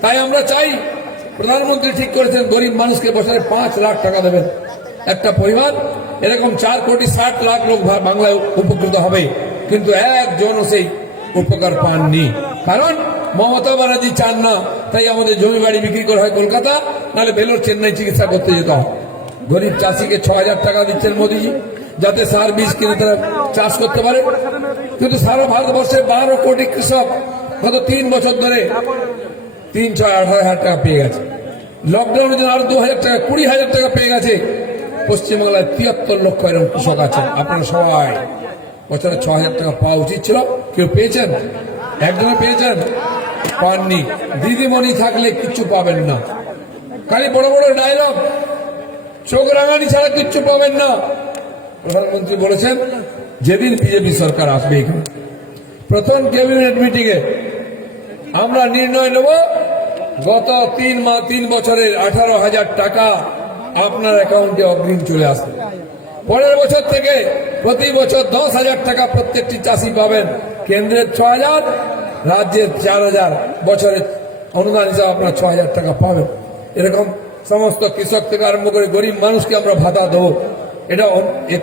তাই আমরা চাই, প্রধানমন্ত্রী ঠিক করেছেন গরিব মানুষকে বছরে 5 লাখ টাকা দেবেন একটা পরিবার। এরকম 4,60,00,000 লোক বাংলায় উপকৃত হবে, কিন্তু একজনও সেই উপকার পাননি। কারণ মমতা ব্যানার্জি চান না, তাই আমাদের জমি বাড়ি বিক্রি করা হয় কলকাতা, নাহলে ভেলোর চেন্নাই চিকিৎসা করতে যেতে হয়। গরিব চাষিকে 6,000 টাকা দিচ্ছেন মোদীজি, যাতে সার বীজ কিনে তারা চাষ করতে পারে। কিন্তু সারা ভারতবর্ষে 12 কোটি কৃষক গত 3 বছর ধরে 3-6-18,000 টাকা পেয়ে গেছে। লকডাউনের জন্য আরো 2,000 টাকা, 20,000 টাকা পেয়ে গেছে। পশ্চিমবাংলায় 73 লক্ষ এরকম কৃষক আছেন। আপনারা সবাই বছরে 6,000 টাকা পাওয়া উচিত ছিল। কেউ পেয়েছেন? একজনে পেয়েছেন? পাননি। দিদিমণি থাকলে কিচ্ছু পাবেন না, খালি বড় বড় ডায়লগ, চোখ রাঙানি ছাড়া কিচ্ছু পাবেন না। প্রধানমন্ত্রী বলেছেন যেদিন বিজেপি সরকার আসবে, এখানে প্রথম ক্যাবিনেট মিটিং এ আমরা নির্ণয় নেব, গত 3 বছরের 18,000 টাকা আপনার অ্যাকাউন্টে অগ্রিম চলে আসবে। পরের বছর থেকে প্রতি বছর 10,000 টাকা প্রত্যেকটি চাষি পাবেন। কেন্দ্রের 6,000, রাজ্যের 4,000, বছরের অনুদান হিসাবে আপনার 6,000 টাকা পাবেন। এরকম সমস্ত কৃষক থেকে আরম্ভ করে গরিব মানুষকে আমরা ভাতা দেবো, এটা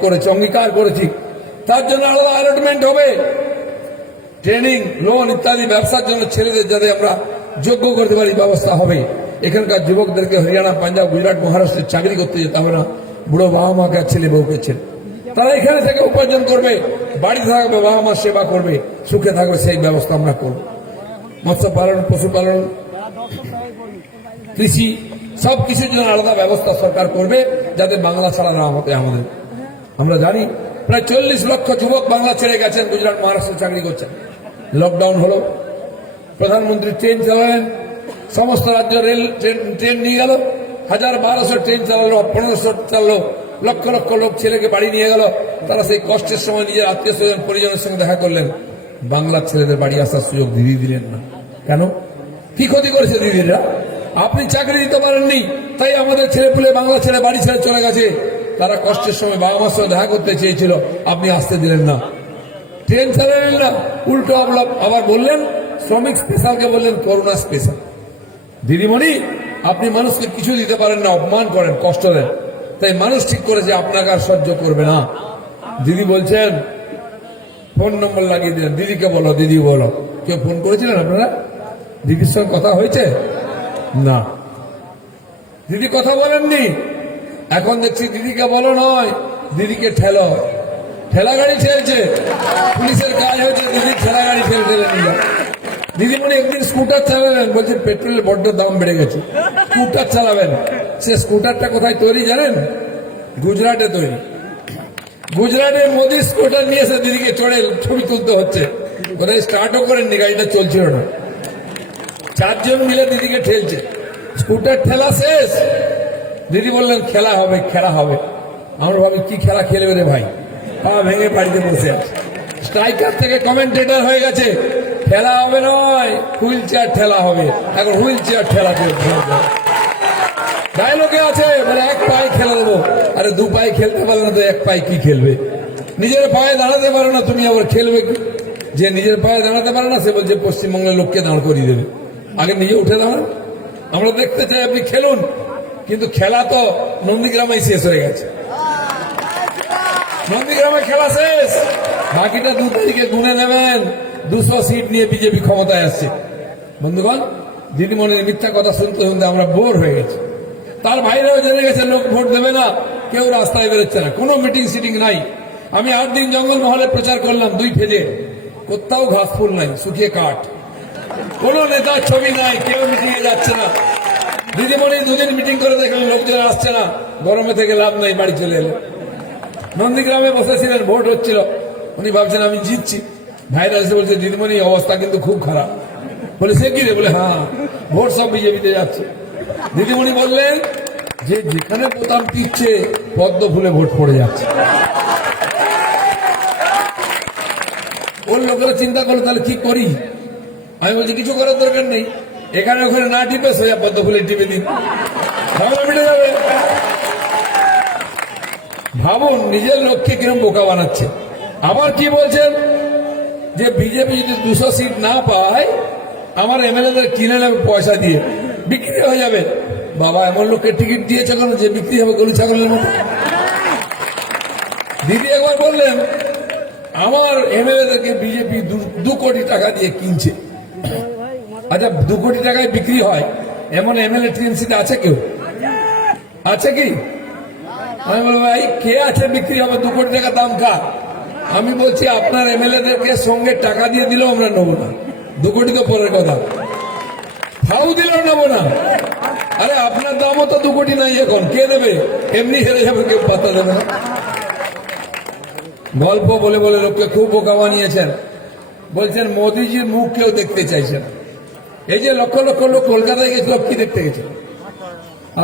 করেছি, অঙ্গীকার করেছি। তার জন্য আলাদা অ্যালটমেন্ট হবে, ট্রেনিং, লোন ইত্যাদি ব্যবসার জন্য ছেলেদের যাতে আমরা যোগ্য করতে পারি ব্যবস্থা হবে। এখানকার যুবকদেরকে হরিয়ানা, পাঞ্জাব, গুজরাট, মহারাষ্ট্রে চাকরি করতে যেতে হবে না। বুড়ো বাবা মাকে ছেলে বউকে ছেলে, তারা এখানে থেকে উপার্জন করবে, বাড়িতে থাকবে, বাবা মা সেবা করবে, সুখে থাকবে, সেই ব্যবস্থা আমরা করব। মৎস্য পালন, পশুপালন, কৃষি সবকিছুর জন্য আলাদা ব্যবস্থা সরকার করবে, যাতে বাংলা ছাড়া না হতে আমাদের। আমরা জানি প্রায় 40 লক্ষ যুবক বাংলা ছেড়ে গেছেন, গুজরাট, মহারাষ্ট্রে চাকরি করছেন। লকডাউন হলো, প্রধানমন্ত্রী ট্রেন চালালেন, সমস্ত রাজ্য রেল ট্রেন নিয়ে গেল, 1,000-1,200 ট্রেন চালালো, 1,500 চাললো, লক্ষ লক্ষ লোক ছেলেকে বাড়ি নিয়ে গেল। তারা সেই কষ্টের সময় নিজের আত্মীয় স্বজন পরিজনের সঙ্গে দেখা করলেন। বাংলার ছেলেদের বাড়ি আসার সুযোগ দিদি দিলেন না। কেন? কি ক্ষতি করেছে দিদিরা? আপনি চাকরি দিতে পারেননি, তাই আমাদের ছেলেপুলে বাংলা ছেড়ে বাড়ি ছেড়ে চলে গেছে। তারা কষ্টের সময় বাবা মার সঙ্গে দেখা করতে চেয়েছিল, আপনি আসতে দিলেন না, ট্রেন চালালেন না। উল্টো আবার বললেন শ্রমিক স্পেশালকে বললেন করোনা স্পেশাল। দিদিমণি, আপনি মানুষকে কিছু দিতে পারেন না, অপমান করেন, কষ্ট দেন, তাই মানুষ ঠিক করেছে আপনাকে আর সহ্য করবে না। দিদি বলছেন ফোন নম্বর লাগিয়ে দিলেন, দিদিকে বলো, দিদি বলো। কেউ ফোন করেছিলেন আপনারা? দিদির সঙ্গে কথা হয়েছে? না, দিদি কথা বলেননি। এখন দেখছি দিদিকে বলো নয়, দিদিকে ঠেলো, ঠেলা গাড়ি ঠেলছে। পুলিশের কাজ হয়েছে দিদি ঠেলা গাড়ি ঠেলে নিয়ে যায়। দিদিমণি একদিন স্কুটার চালাবেন, বলছে পেট্রোলের বড্ড দাম বেড়ে গেছে, স্কুটার চালাবেন। সে স্কুটারটা কোথায় তৈরি জানেন? গুজরাটে তৈরি। গুজরাটে মোদি স্কুটার নিয়ে এসে দিদিকে চড়ে ছবি তুলতে হচ্ছে। কোথায় স্টার্টও করেননি, গাড়িটা চলছিল না, 4 জন মিলে দিদিকে ঠেলছে। স্কুটার ঠেলা শেষ, দিদি বললেন খেলা হবে, খেলা হবে। আমরা ভাবি কি খেলা খেলবে রে ভাই, পা ভেঙে বাড়িতে বসে আছে। স্ট্রাইকার থেকে কমেন্টেটর হয়ে গেছে, খেলা হবে নয়, হুইল চেয়ার ঠেলা হবে। এখন হুইল চেয়ার ঠেলা ডায়লগে আছে, মানে 1 পায়ে খেলা দেবো। আরে 2 পায়ে খেলতে পারলে না তো 1 পায়ে কি খেলবে? নিজের পায়ে দাঁড়াতে পারো না, তুমি আবার খেলবে কি? যে নিজের পায়ে দাঁড়াতে পারে না সে বলছে পশ্চিমবঙ্গের লোককে দাঁড় করিয়ে দেবে। আগে নিজে উঠে দাঁড়ান, আমরা দেখতে চাই আপনি খেলুন। কিন্তু খেলা তো নন্দীগ্রামেই শেষ হয়ে গেছে, নন্দীগ্রামে খেলা শেষ। বাকিটা 2 তারিখে গুনে নেবেন। 200 সিট নিয়ে বিজেপি ক্ষমতায় আসছে। বন্ধুগণ, দিদিমণির মিথ্যা কথা শুনতে শুনতে আমরা বোর হয়ে গেছি। তার ভাইরাও জেনে গেছে লোক ভোট দেবে না, কেউ রাস্তায় বেরোচ্ছে না, কোনো মিটিং সিটিং নাই। আমি 8 দিন জঙ্গলমহলে প্রচার করলাম 2 ফেজে, কোথাও ঘাস ফুল নাই, শুকিয়ে কাঠ, কোনো নেতার ছবি নাই, কেউ মিটিং এ যাচ্ছে না। দিদিমণি 2 দিন মিটিং করে দেখলেন লোকজন আসছে না, গরমে থেকে লাভ নাই, বাড়ি চলে এলেন। নন্দীগ্রামে বসেছিলেন, ভোট হচ্ছিল, উনি ভাবছেন আমি জিতছি। ভাইরা এসে বলছে দিদিমণি অবস্থা কিন্তু খুব খারাপ। বলে সে কি রে? বলে হ্যাঁ, ভোট সব বিজেপিতে যাচ্ছে। দিদিমণি বললেন যে যেখানে বোতাম টিপছে পদ্ম ফুলে ভোট পড়ে যাচ্ছে। ওর লোকেরা চিন্তা করলো তাহলে কি করি? আমি বলছি কিছু করার দরকার নেই, এখানে ওখানে না টিপে সোজা পদ্ম ফুলে টিপে দিন, ঝামেলা মিটে যাবে। ভাবুন নিজের লোককে কিরম বোকা বানাচ্ছে। আবার কি বলছেন যে বিজেপি যদি 200 সিট না পায় আমার এমএলএদের কিনে নেবে পয়সা দিয়ে, বিক্রি হয়ে যাবে। বাবা এমন লোককে টিকিট দিয়েছে কেন যে বিক্রি হবে গরু ছাগলের মতো? দিদি একবার বললেন আমার এমএলএদেরকে বিজেপি 2 কোটি টাকা দিয়ে কিনছে। আচ্ছা 2 কোটি টাকায় বিক্রি হয় এমন এমএলএ টিএমসিতে আছে কেউ? আছে কি? আমি বলবো ভাই কে আছে বিক্রি হবে 2 কোটি টাকা দাম খা? আমি বলছি আপনার এমএলএদেরকে সঙ্গে টাকা দিয়ে দিলেও আমরা নেবো না, 2 কোটি তো পরের কথা, ফাউ দিলেও নেবো না। আরে আপনার দামও তো 2 কোটি নাই এখন, কে দেবে? এমনি হেরে যাবে, কেউ পাত্তা দেবে না। গল্প বলে বলে লোককে খুব বোকা বানিয়েছেন। বলছেন মোদিজির মুখ কেউ দেখতে চাইছে না। এই যে লক্ষ লক্ষ লোক কলকাতায় গেছিল কি দেখতে গেছে?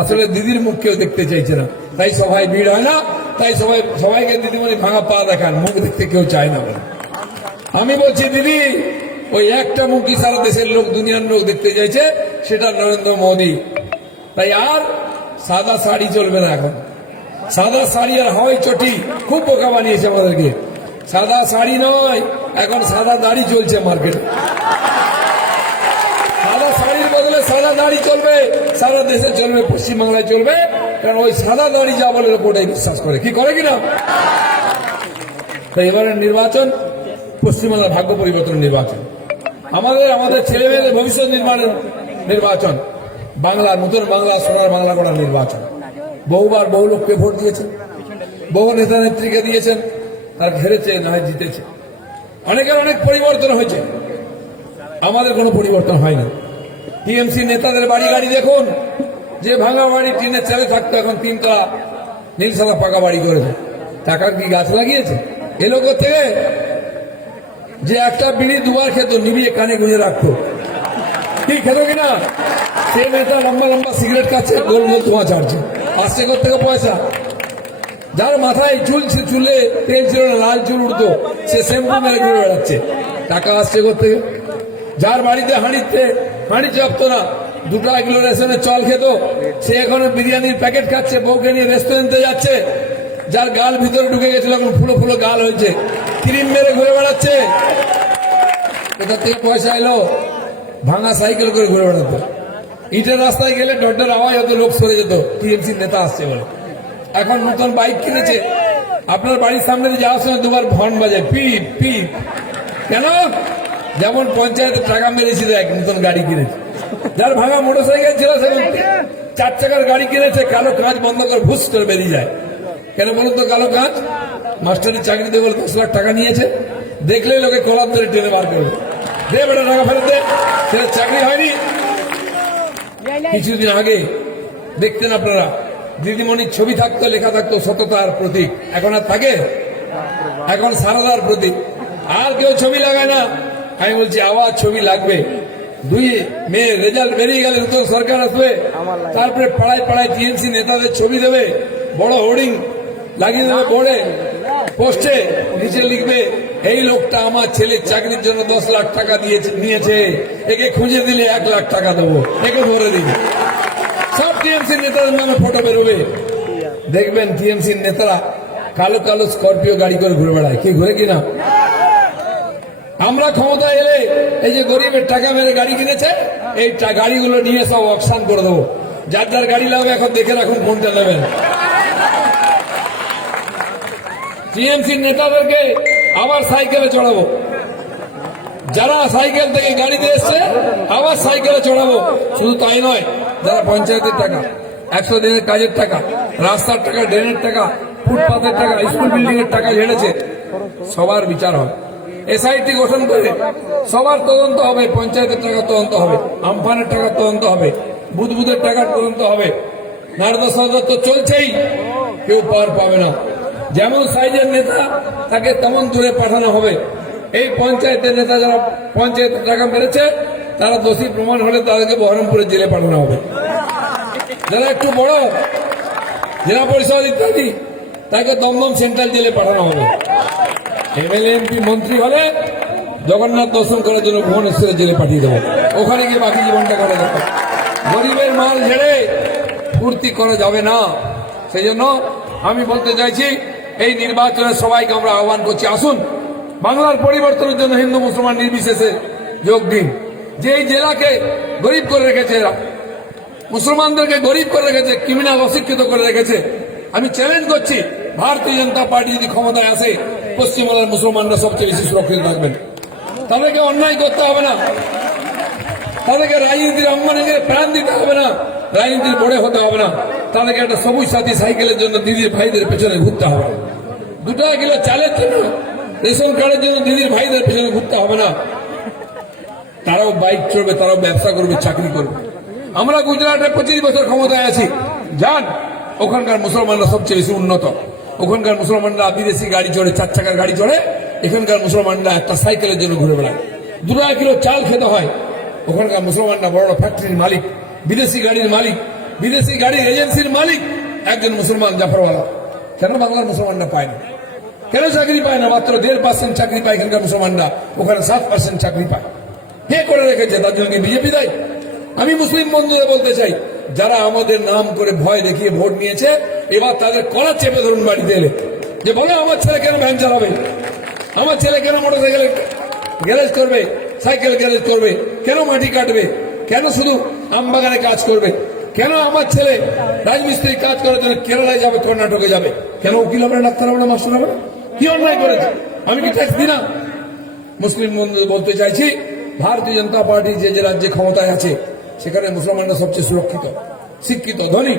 আসলে দিদির মুখ কেউ দেখতে চাইছে না, তাই সবাই ভিড় হয় না, তাই সবাইকে দিদিমণি ভাঙা পা দেখান, মুখ দেখতে কেউ চায় না বলে। আমি বলছি দিদি ওই একটা মুখই সারা দেশের লোক দুনিয়ার লোক দেখতে চাইছে, সেটা নরেন্দ্র মোদী। তাই আর সাদা শাড়ি চলবে না এখন, সাদা শাড়ি আর হয় চটি, খুব বোকা বানিয়েছে আমাদেরকে। সাদা শাড়ি নয়, এখন সাদা দাড়ি চলছে মার্কেটে। সাদা শাড়ির বদলে সাদা দাড়ি চলবে, সারা দেশে চলবে, পশ্চিমবাংলায় চলবে, কারণ ওই সাদা দাড়ি যা বলে লোক ওটাই বিশ্বাস করে। কি করে কিনা? তাই এবারের নির্বাচন পশ্চিমবাংলার ভাগ্য পরিবর্তন নির্বাচন, আমাদের ছেলে মেয়েদের ভবিষ্যৎ নির্মাণের নির্বাচন, বাংলা নতুন বাংলা সোনার বাংলা করার নির্বাচন। বহুবার বহু লোককে ভোট দিয়েছেন, বহু নেতা নেত্রীকে দিয়েছেন, তার হেরেছে নয় জিতেছে, অনেকের অনেক পরিবর্তন হয়েছে, আমাদের কোনো পরিবর্তন হয়নি। টিএমসি নেতাদের বাড়ি গাড়ি দেখুন, যে ভাঙা বাড়ি টিনের চালে থাকতো এখন 3 তলা নীল সাদা পাকা বাড়ি করেছে। টাকার কি গাছ লাগিয়েছে? এ লোক থেকে যে একটা বিড়ি 2বার খেত, নিবিয়ে কানে গুঁজে রাখতো, কি খেত কিনা? সে নেতা লম্বা লম্বা সিগারেট খাচ্ছে, গোল গোল ধোঁয়া ছাড়ছে, আসছে থেকে পয়সা। যার মাথায় চুলে তেল ছিল না, লাল চুল উঠতো, সে শ্যাম্পু মেরে ঘুরে বেড়াচ্ছে, টাকা আসছে থেকে। যার বাড়িতে হাঁড়ি চাপতো না, 2 কিলো রেশনের চাল খেত, সে এখন বিরিয়ানির প্যাকেট খাচ্ছে, বউকে নিয়ে রেস্টুরেন্টে যাচ্ছে। যার গাল ভিতরে ঢুকে গেছিল এখন ফুলো ফুলো গাল হয়েছে, ক্রিম মেরে ঘুরে বেড়াচ্ছে। কোথা থেকে পয়সা এলো? ভাঙা সাইকেল করে ঘুরে বেড়াতো। ইটের রাস্তায় গেলে ডড্ডার আওয়াজ হতো, লোক সরে যেত, টিএমসি নেতা আসছে বলে। এখন নতুন বাইক কিনেছে, আপনার বাড়ির সামনে যাওয়ার সময় 2বার হর্ন বাজায়, পিপ পিপ। কেন? যেমন পঞ্চায়েতের টাকা মেরেছিল, এক নতুন গাড়ি কিনেছে। যার ভাঙা মোটরসাইকেল ছিল সে 4 চাকার গাড়ি কিনেছে, কালো কাঁচ বন্ধ করে ভুস করে বেরিয়ে যায়। কেন বলুন তো? কালো কাঁচ মাস্টারের চাকরি দেবে বলে 10 লাখ টাকা নিয়েছে, দেখলেই লোকে কলার ধরে টেনে বার করবে, দে বেটা টাকা ফেরত দে, সেটা চাকরি হয়নি। কিছুদিন আগে দেখতেন আপনারা দিদিমণির ছবি থাকতো, লেখা থাকতো সততার প্রতীক, এখন আর থাকে? এখন সারদার প্রতীক। আর কেউ ছবি লাগায় না। আমি বলছি আবার ছবি লাগবে। 2 মে রেজাল্ট বেরিয়ে গেলে নতুন সরকার আসবে, তারপরে পাড়ায় পাড়ায় টিএমসি নেতাদের ছবি দেবে, বড় হোর্ডিং লাগিয়ে দেবে, বোর্ডে পোস্টে নিচে লিখবে এই লোকটা আমার ছেলের চাকরির জন্য 10 লাখ টাকা নিয়েছে, একে খুঁজে দিলে 1 লাখ টাকা দেবো, একে ধরে দিন। সব টিএমসি নেতাদের নামে ফটো বেরোবে। দেখবেন টিএমসি নেতারা কালো কালো স্করপিও গাড়ি করে ঘুরে বেড়ায়। কি ঘুরে কিনা? আমরা ক্ষমতায় এলে এই যে গরিবের টাকা মেরে গাড়ি কিনেছে, এই গাড়িগুলো নিয়ে সব অকশন করে দেবো। যার যার গাড়ি লাগবে এখন দেখে রাখুন কোনটা নেবেন। টিএমসি নেতাদেরকে আবার সাইকেলে চড়াবো, যারা সাইকেল থেকে গাড়িতে এসছে আবার সাইকেলে চড়াবো। শুধু তাই নয়, যারা পঞ্চায়েতের টাকা, 100 দিনের কাজের টাকা, রাস্তার টাকা, ড্রেনের টাকা, ফুটপাথের টাকা, স্কুল বিল্ডিং এর টাকা ঝেড়েছে, সবার বিচার হবে। এসআইটি গঠন করে সবার তদন্ত হবে, পঞ্চায়েতের টাকা তদন্ত হবে, আমফানের টাকা তদন্ত হবে, বুধবুধের টাকার তদন্ত হবে। নারদা সদর তো চলছেই, কেউ পার পাবে না। যেমন সাইজের নেতা তাকে তেমন দূরে পাঠানো হবে। এই পঞ্চায়েতের নেতা যারা পঞ্চায়েতের টাকা মেরেছে তারা দোষী প্রমাণ হলে তাদেরকে বহরমপুরের জেলে পাঠানো হবে। যারা একটু বড় জেলা পরিষদ ইত্যাদি তাকে দমদম সেন্ট্রাল জেলে পাঠানো হবে। এমএলএ এমপি মন্ত্রী হলে জগন্নাথ দর্শন করার জন্য ভুবনেশ্বরের জেলে পাঠিয়ে দেবো, ওখানে গিয়ে বাকি জীবনটা করে দেবো। গরিবের মাল ঝেড়ে ফুর্তি করা যাবে না। সেই জন্য আমি বলতে চাইছি এই নির্বাচনে সবাইকে আমরা আহ্বান করছি, আসুন বাংলার পরিবর্তনের জন্য হিন্দু মুসলমান নির্বিশেষে যোগ দিন। যে এই জেলাকে গরিব করে রেখেছে, মুসলমানদেরকে গরিব করে রেখেছে, ক্রিমিনাল অশিক্ষিত করে রেখেছে, আমি চ্যালেঞ্জ করছি ভারতীয় জনতা পার্টি যদি ক্ষমতায় আসে পশ্চিমবাংলার মুসলমানরা সবচেয়ে বেশি সুরক্ষিত থাকবেন। তাদেরকে অন্যায় করতে হবে না, তাদেরকে রাজনীতির অঙ্গনে প্রাণ দিতে হবে না, রাজনীতির বড়ে হতে হবে না, তাদেরকে একটা সবুজ সাথী সাইকেলের জন্য দিদির ভাইদের পেছনে ঘুরতে হবে না, 2 টাকা কিলো চালের জন্য রেশন কার্ডের জন্য দিদির ভাইদের পেছনে ঘুরতে হবে না। তারাও বাইক চড়বে, তারাও ব্যবসা করবে, চাকরি করবে। আমরা গুজরাটে 25 বছর ক্ষমতায় আছি, যান ওখানকার মুসলমানরা সবচেয়ে বেশি উন্নত। ওখানকার মুসলমানরা বিদেশি গাড়ি চড়ে, 4 চাকার গাড়ি চড়ে, এখানকার মুসলমানরা একটা সাইকেলের জন্য ঘুরে বেড়ায়। 2 টাকা কিলো চাল খেতে হয়। ওখানকার মুসলমানরা বড় বড় ফ্যাক্টরির মালিক, বিদেশি গাড়ির মালিক, বিদেশি গাড়ির এজেন্সির মালিক একজন মুসলমান জাফরওয়ালা। কেন বাংলার মুসলমানরা পায় না? কেন চাকরি পায় না? মাত্র 1.5% চাকরি পায় এখানকার মুসলমানরা, ওখানে 7% চাকরি পায়। কে করে রেখেছে? তার জন্য বিজেপি দায়ী? আমি মুসলিম বন্ধুদের বলতে চাই, যারা আমাদের নাম করে ভয় দেখিয়ে ভোট নিয়েছে, এবার তাদের কলা চেপে ধরুন বাড়িতে এলে, যে বলো আমার ছেলে কেন ভ্যান চালাবে, আমার ছেলে কেন মোটরসাইকেল গ্যারেজ করবে, সাইকেল গ্যারেজ করবে, কেন মাটি কাটবে, কেন শুধু আমবাগানে কাজ করবে, কেন আমার ছেলে রাজমিস্ত্রি কাজ করার জন্য কেরালায় যাবে, কর্ণাটকে যাবে, কেন উকিল হবে না, ডাক্তার হবে না, মাস্টার হবে না? কি অন্যায় করেছে? আমি কি ট্যাক্স দিই না? মুসলিম বন্ধুদের বলতে চাইছি, ভারতীয় জনতা পার্টি যে রাজ্যে ক্ষমতায় আছে সেখানে মুসলমানরা সবচেয়ে সুরক্ষিত, শিক্ষিত, ধনী।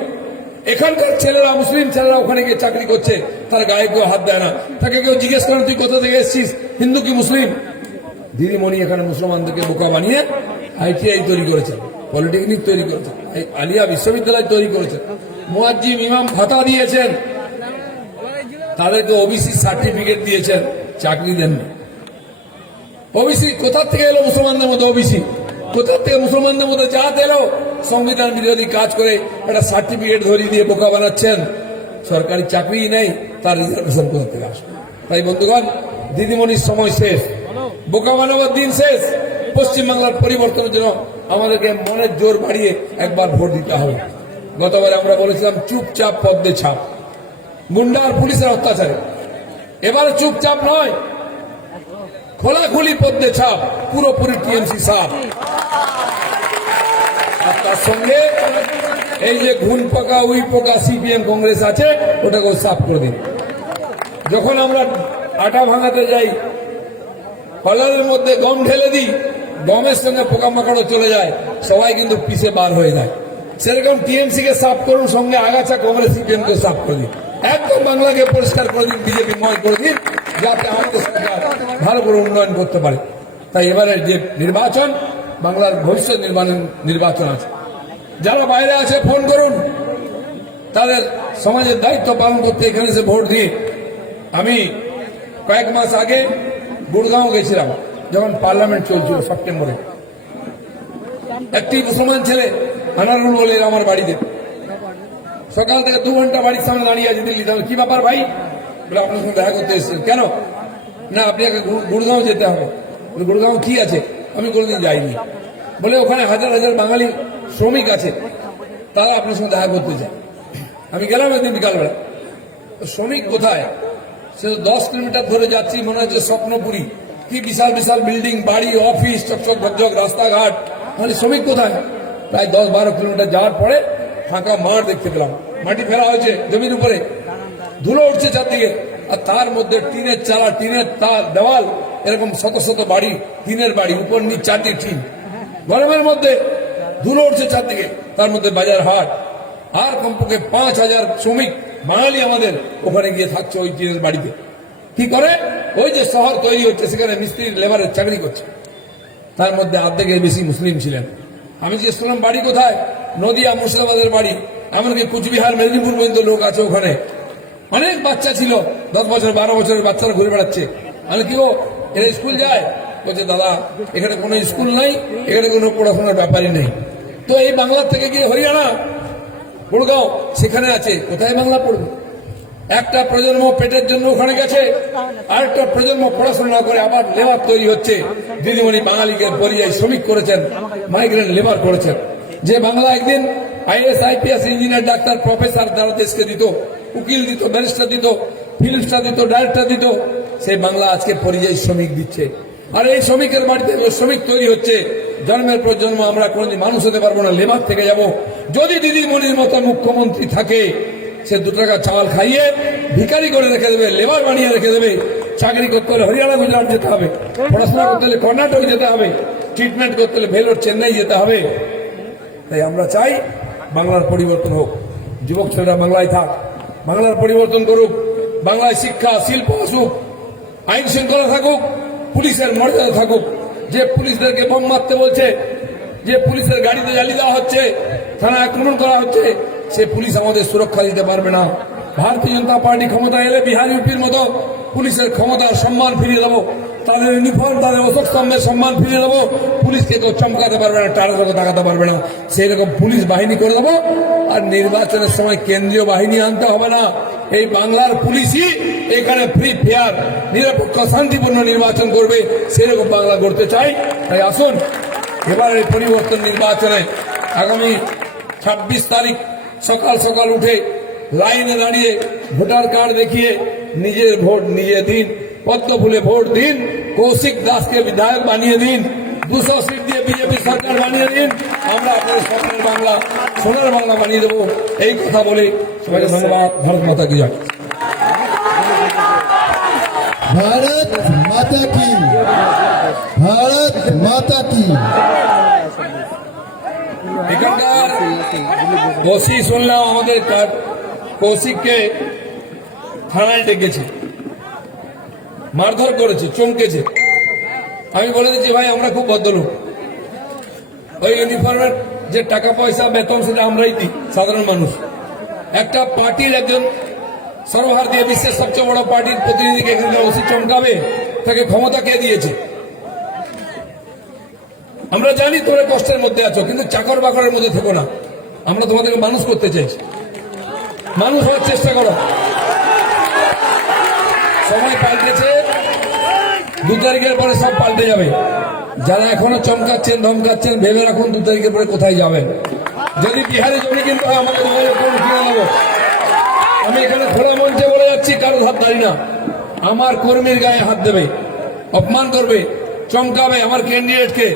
এখানকার ছেলেরা, মুসলিম ছেলেরা ওখানে গিয়ে চাকরি করছে, তার গায়ে কেউ হাত দেয় না, তাকে কেউ জিজ্ঞেস করেন তুই কোথা থেকে এসেছিস, হিন্দু কি মুসলিম? দিদিমণি এখানে মুসলমানদেরকে বোকা বানিয়ে ITI তৈরি করেছেন, পলিটেকনিক তৈরি করেছেন, আলিয়া বিশ্ববিদ্যালয় তৈরি করেছেন, মুয়াজ্জিম ইমাম ভাতা দিয়েছেন, তাদেরকে ওবিসি সার্টিফিকেট দিয়েছেন, চাকরি দেননি। ওবিসি কোথা থেকে এলো? মুসলমানদের মধ্যে ওবিসি কোথা থেকে? মুসলমানদের মধ্যে জাত এলো? সংবিধান বিরোধী কাজ করে একটা সার্টিফিকেট ধরিয়ে দিয়ে বোকা বানাচ্ছেন। সরকারি চাকরি নেই, তার রিজার্ভেশন কোথা থেকে আসবে? তাই বন্ধুগণ, দিদিমণির সময় শেষ, বোকা বানাবার দিন শেষ। পশ্চিমবাংলার পরিবর্তনের জন্য আমাদেরকে মনের জোর বাড়িয়ে একবার ভোট দিতে হবে। গতবারে আমরা বলেছিলাম চুপচাপ পদ্মে ছাপ, গুন্ডা আর পুলিশের অত্যাচারে। এবারে চুপচাপ নয়, খোলাখুলি পদ্মে ছাপ, পুরোপুরি টিএমসি সাপ। আর তার সঙ্গে এই যে ঘুন পোকা উই পোকা সিপিএম কংগ্রেস আছে, ওটাকেও সাফ করে দিন। যখন আমরা আটা ভাঙাতে যাই, কলারের মধ্যে গম ঢেলে দিই, গমের সঙ্গে পোকামাকড়ও চলে যায়, সবাই কিন্তু পিছে বার হয়ে যায়। সেরকম টিএমসি কে সাফ করুন, সঙ্গে আগাছা কংগ্রেস সিপিএম কে সাফ করে দিন, একদম বাংলাকে পরিষ্কার করে দিন, বিজেপি ময় করে দিন, যাতে আমাদের সরকার ভালো করে উন্নয়ন করতে পারে। তাই এবারের যে নির্বাচন, বাংলার ভবিষ্যৎ নির্বাচন আছে। যারা বাইরে আছে ফোন করুন, তাদের সমাজের দায়িত্ব পালন করতে এখানে এসে ভোট দিয়ে। আমি কয়েক মাস আগে গুড়গাঁও গেছিলাম, যখন পার্লামেন্ট চলছিল সেপ্টেম্বরে। একটি মুসলমান ছেলে আনারুল বলে আমার বাড়িতে, সকাল থেকে 2 ঘন্টা বাড়ির সামনে দাঁড়িয়ে আছে দিল্লি। কি ব্যাপার ভাই? বলে আপনার সঙ্গে দেখা করতে এসেছেন। কেন? না আপনাকে গুড়গাঁও যেতে হবে। বলে গুড়গাঁও কি আছে? আমি কোনোদিন যাইনি। বলে ওখানে হাজার হাজার বাঙালি শ্রমিক আছে, তারা আপনার সঙ্গে দেখা করতে চায়। আমি গেলাম একদিন বিকালবেলা। শ্রমিক কোথায়? সে 10 কিলোমিটার ধরে যাচ্ছি, মনে হচ্ছে স্বপ্নপুরী, কি বিশাল বিশাল বিল্ডিং, বাড়ি, অফিস, চকচক গজ্জক রাস্তাঘাট। মানে শ্রমিক কোথায়? প্রায় 10-12 কিলোমিটার যাওয়ার পরে ফাঁকা মাঠ দেখতে পেলাম, মাটি ফেলা হয়েছে জমির উপরে, ধুলো উঠছে চারদিকে, আর তার মধ্যে টিনের চালা, টিনের তার দেওয়াল, এরকম শত শত বাড়ি, টিনের বাড়ি, উপর নিচ 4টি টিন, গরমের মধ্যে ধুলো উঠছে চারদিকে, তার মধ্যে বাজার হাট। আর কমপক্ষে 5000 শ্রমিক বাঙালি আমাদের ওখানে গিয়ে থাকছে ওই টিনের বাড়িতে। কি করে? ওই যে শহর তৈরি হচ্ছে, সেখানে মিস্ত্রি লেবারের চাকরি করছে। তার মধ্যে অর্ধেকের বেশি মুসলিম ছিলেন। আমি জিজ্ঞেস করলাম বাড়ি কোথায়? নদিয়া, মুর্শিদাবাদের বাড়ি, এমনকি কুচবিহার, মেদিনীপুর পর্যন্ত লোক আছে ওখানে। অনেক বাচ্চা ছিল, 10 বছর 12 বছরের বাচ্চারা ঘুরে বেড়াচ্ছে। আমি কি এরা স্কুল যায়? বলছে দাদা এখানে কোনো স্কুল নাই, এখানে কোনো পড়াশোনার ব্যাপারই নেই। তো এই বাংলার থেকে গিয়ে হরিয়ানা গুড়গাঁও সেখানে আছে, কোথায় বাংলা পড়বে? একটা প্রজন্ম পেটের জন্য ওখানে গেছে, আরেকটা প্রজন্ম পড়াশোনা করে আবার লেবার তৈরি হচ্ছে। দিদিমণি বাঙালিকে পরিযায়ী শ্রমিক করেছেন, মাইগ্রেন্ট লেবার করেছেন। যে বাংলা একদিন is IPS engineer doctor professor যারা দেশকে দিত, উকিল দিত, ব্যারিস্টার দিত, ফিল্ম স্টার দিত, ডাইরেক্টর দিত, সেই বাংলা আজকে পরিযায়ী শ্রমিক দিচ্ছে। আর এই শ্রমিকের বাড়িতে শ্রমিক তৈরি হচ্ছে। জন্মের পর জন্ম আমরা কোনদিন মানুষ হতে পারবো না, লেবার থেকে যাব। যদি দিদিমণির মতো মুখ্যমন্ত্রী থাকে, সে 2 টাকা চাল খাইয়ে ভিখারি করে রেখে দেবে, লেবার বানিয়ে রেখে দেবে। চাকরি করতে হলে হরিয়ানা গুজরাট যেতে হবে, পড়াশোনা করতে হলে কর্ণাটক যেতে হবে, ট্রিটমেন্ট করতে হলে ভেলোর চেন্নাই যেতে হবে। তাই আমরা চাই বাংলার পরিবর্তন হোক, যুবক ছেলেরা বাংলায় থাক, বাংলার পরিবর্তন করুক, বাংলায় শিক্ষা শিল্প আসুক, আইন শৃঙ্খলা থাকুক, পুলিশের মর্যাদা থাকুক। যে পুলিশদেরকে বোম মারতে বলছে, যে পুলিশের গাড়িতে জ্বালিয়ে দেওয়া হচ্ছে, থানা আক্রমণ করা হচ্ছে, সে পুলিশ আমাদের সুরক্ষা দিতে পারবে না। ভারতীয় জনতা পার্টি ক্ষমতা এলে বিহার ইউপির মতো পুলিশের ক্ষমতার সম্মান ফিরিয়ে দেবো, তাদের ইউনিফর্ম তাদের অশোক স্তম্ভের সম্মান ফিরিয়ে দেবো। পুলিশকে কেউ চমকাতে পারবে না, টাড়া থেকে তাকাতে পারবে না, সেই রকম পুলিশ বাহিনী করে দেবো। আর নির্বাচনের সময় কেন্দ্রীয় বাহিনী আনতে হবে না, এই বাংলার পুলিশই এখানে ফ্রি ফেয়ার নিরপেক্ষ শান্তিপূর্ণ নির্বাচন করবে, সেরকম বাংলা করতে চাই। তাই আসুন এবার এই পরিবর্তন নির্বাচনে আগামী 26 তারিখ সকাল সকাল উঠে লাইনে দাঁড়িয়ে ভোটার কার্ড দেখিয়ে নিজের ভোট নিজে দিন, পদ্ম ফুলে ভোট দিন, কৌশিক দাসকে বিধায়ক বানিয়ে দিন, 200 সিট দিয়ে বিজেপি সরকার বানিয়ে দিন। আমরা আপনাদের স্বপ্নের বাংলা, সোনার বাংলা বানিয়ে দেবো। এই কথা বলে সবাইকে ধন্যবাদ। ভারত মাতা কি জয়। भारत माता की, भारत माता की। এখানকার ওসি শুনলাম আমাদের কৌশিককে থানায় ডেকেছে, মারধর করেছে, চমকেছে। আমি বলে দিচ্ছি ভাই আমরা খুব ভদ্রলোক, ওই ইউনিফর্মের যে টাকা পয়সা বেতন সেটা আমরাই দিই সাধারণ মানুষ। একটা পার্টির একজন সর্বভারতীয় বিশ্বের সবচেয়ে বড় পার্টির প্রতিনিধিকে এখানকার ওসি চমকাবে, তাকে ক্ষমতা কে দিয়েছে? আমরা জানি তোমরা কষ্টের মধ্যে আছো, কিন্তু চাকর বাকরের মধ্যে থেকো না। আমরা তোমাদেরকে মানুষ করতে চাইছি, মানুষ হওয়ার চেষ্টা করো। সময় পাল্টেছে, 2 তারিখের পরে সব পাল্টে যাবে। যারা এখনো চমকাচ্ছেন ধমকাচ্ছেন, ভেবে রাখুন 2 তারিখের পরে কোথায় যাবেন। যদি বিহারে জমি কিনতে হয় আমাকে কিনে নেবো। আমি এখানে খোলা মঞ্চে বলে যাচ্ছি, কারো হাত দাঁড়ি না। আমার কর্মীর গায়ে হাত দেবে, অপমান করবে, চমকাবে আমার ক্যান্ডিডেটকে,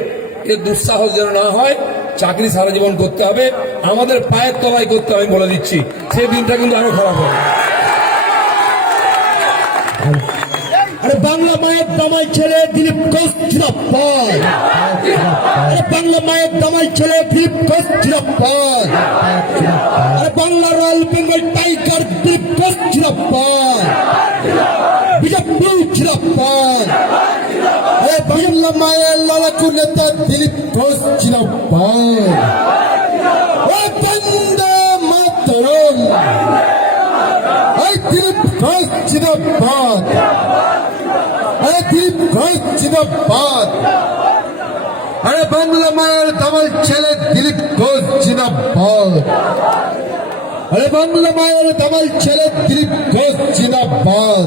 এর দুঃসাহস যেন না হয়। চাকরি সারা জীবন করতে হবে, আমাদের পায়ের তলায় করতে হবে, বলে দিচ্ছি। সেই দিনটা কিন্তু আরো খারাপ হবে। আরে বাংলা মায়ের দামাই ছেলে দিলীপ ঘোষ জিন্দাবাদ। আরে বাংলা মায়ের দামাই ছেলে দিলীপ ঘোষ জিন্দাবাদ। আরে বাংলা রয়্যাল বেঙ্গল টাইগার দিলীপ ঘোষ জিন্দাবাদ। বিজেপি জিন্দাবাদ। আরে বাংলা মায়ের লড়াকু নেতা দিলীপ ঘোষ জিন্দাবাদ। ও বন্দে মাতরম। দিলীপ ঘোষ জিন্দাবাদ। আরে দিলীপ ঘোষ জিন্দাবাদ। আরে বাংলা মায়ের দামাল ছেলে দিলীপ ঘোষ জিন্দাবাদ। আরে বাংলা মায়ের দামাল ছেলে দিলীপ ঘোষ জিন্দাবাদ।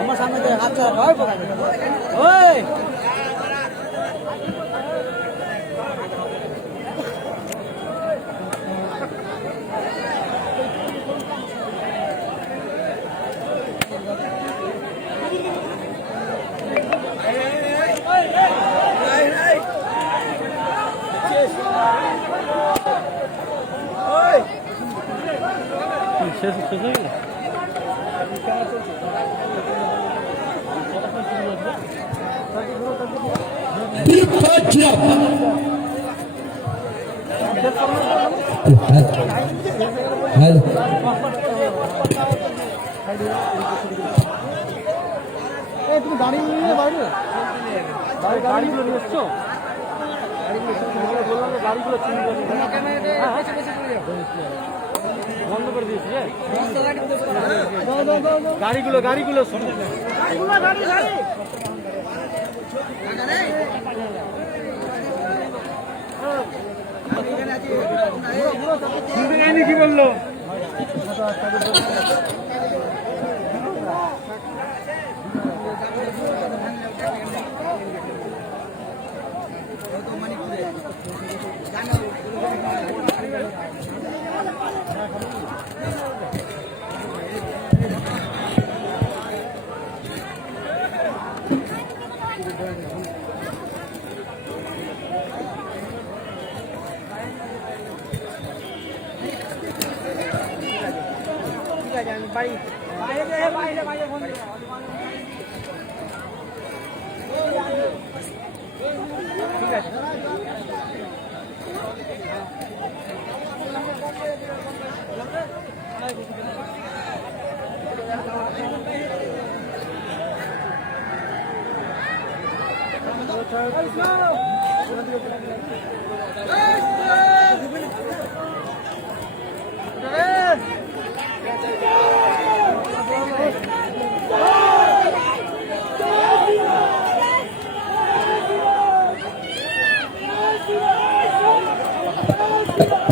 আমার সামনে হাত ছাড়া ওই হ্যালো তুমি গাড়ি নিয়ে বাইরে গাড়িগুলো নিয়ে এসছো বললাম যে গাড়িগুলো বন্ধ করে দিয়েছি গাড়িগুলো শোনো কি বললো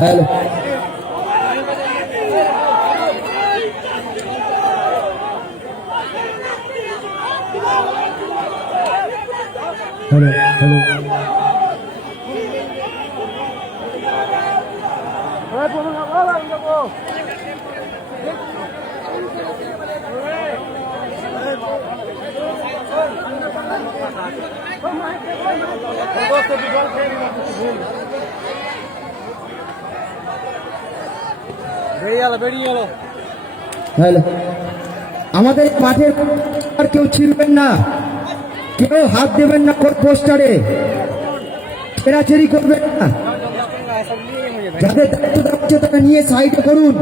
হ্যালো হ্যালো হ্যালো হ্যালো আমাদের মাঠের আর কেউ ছিড়বেন না, কেউ হাত দেবেন না পোস্টারে, ছেড়াছেড়ি করবেন না। যাদের দায়িত্ব দেওয়া হচ্ছে তারা নিয়ে সাইডে করুন।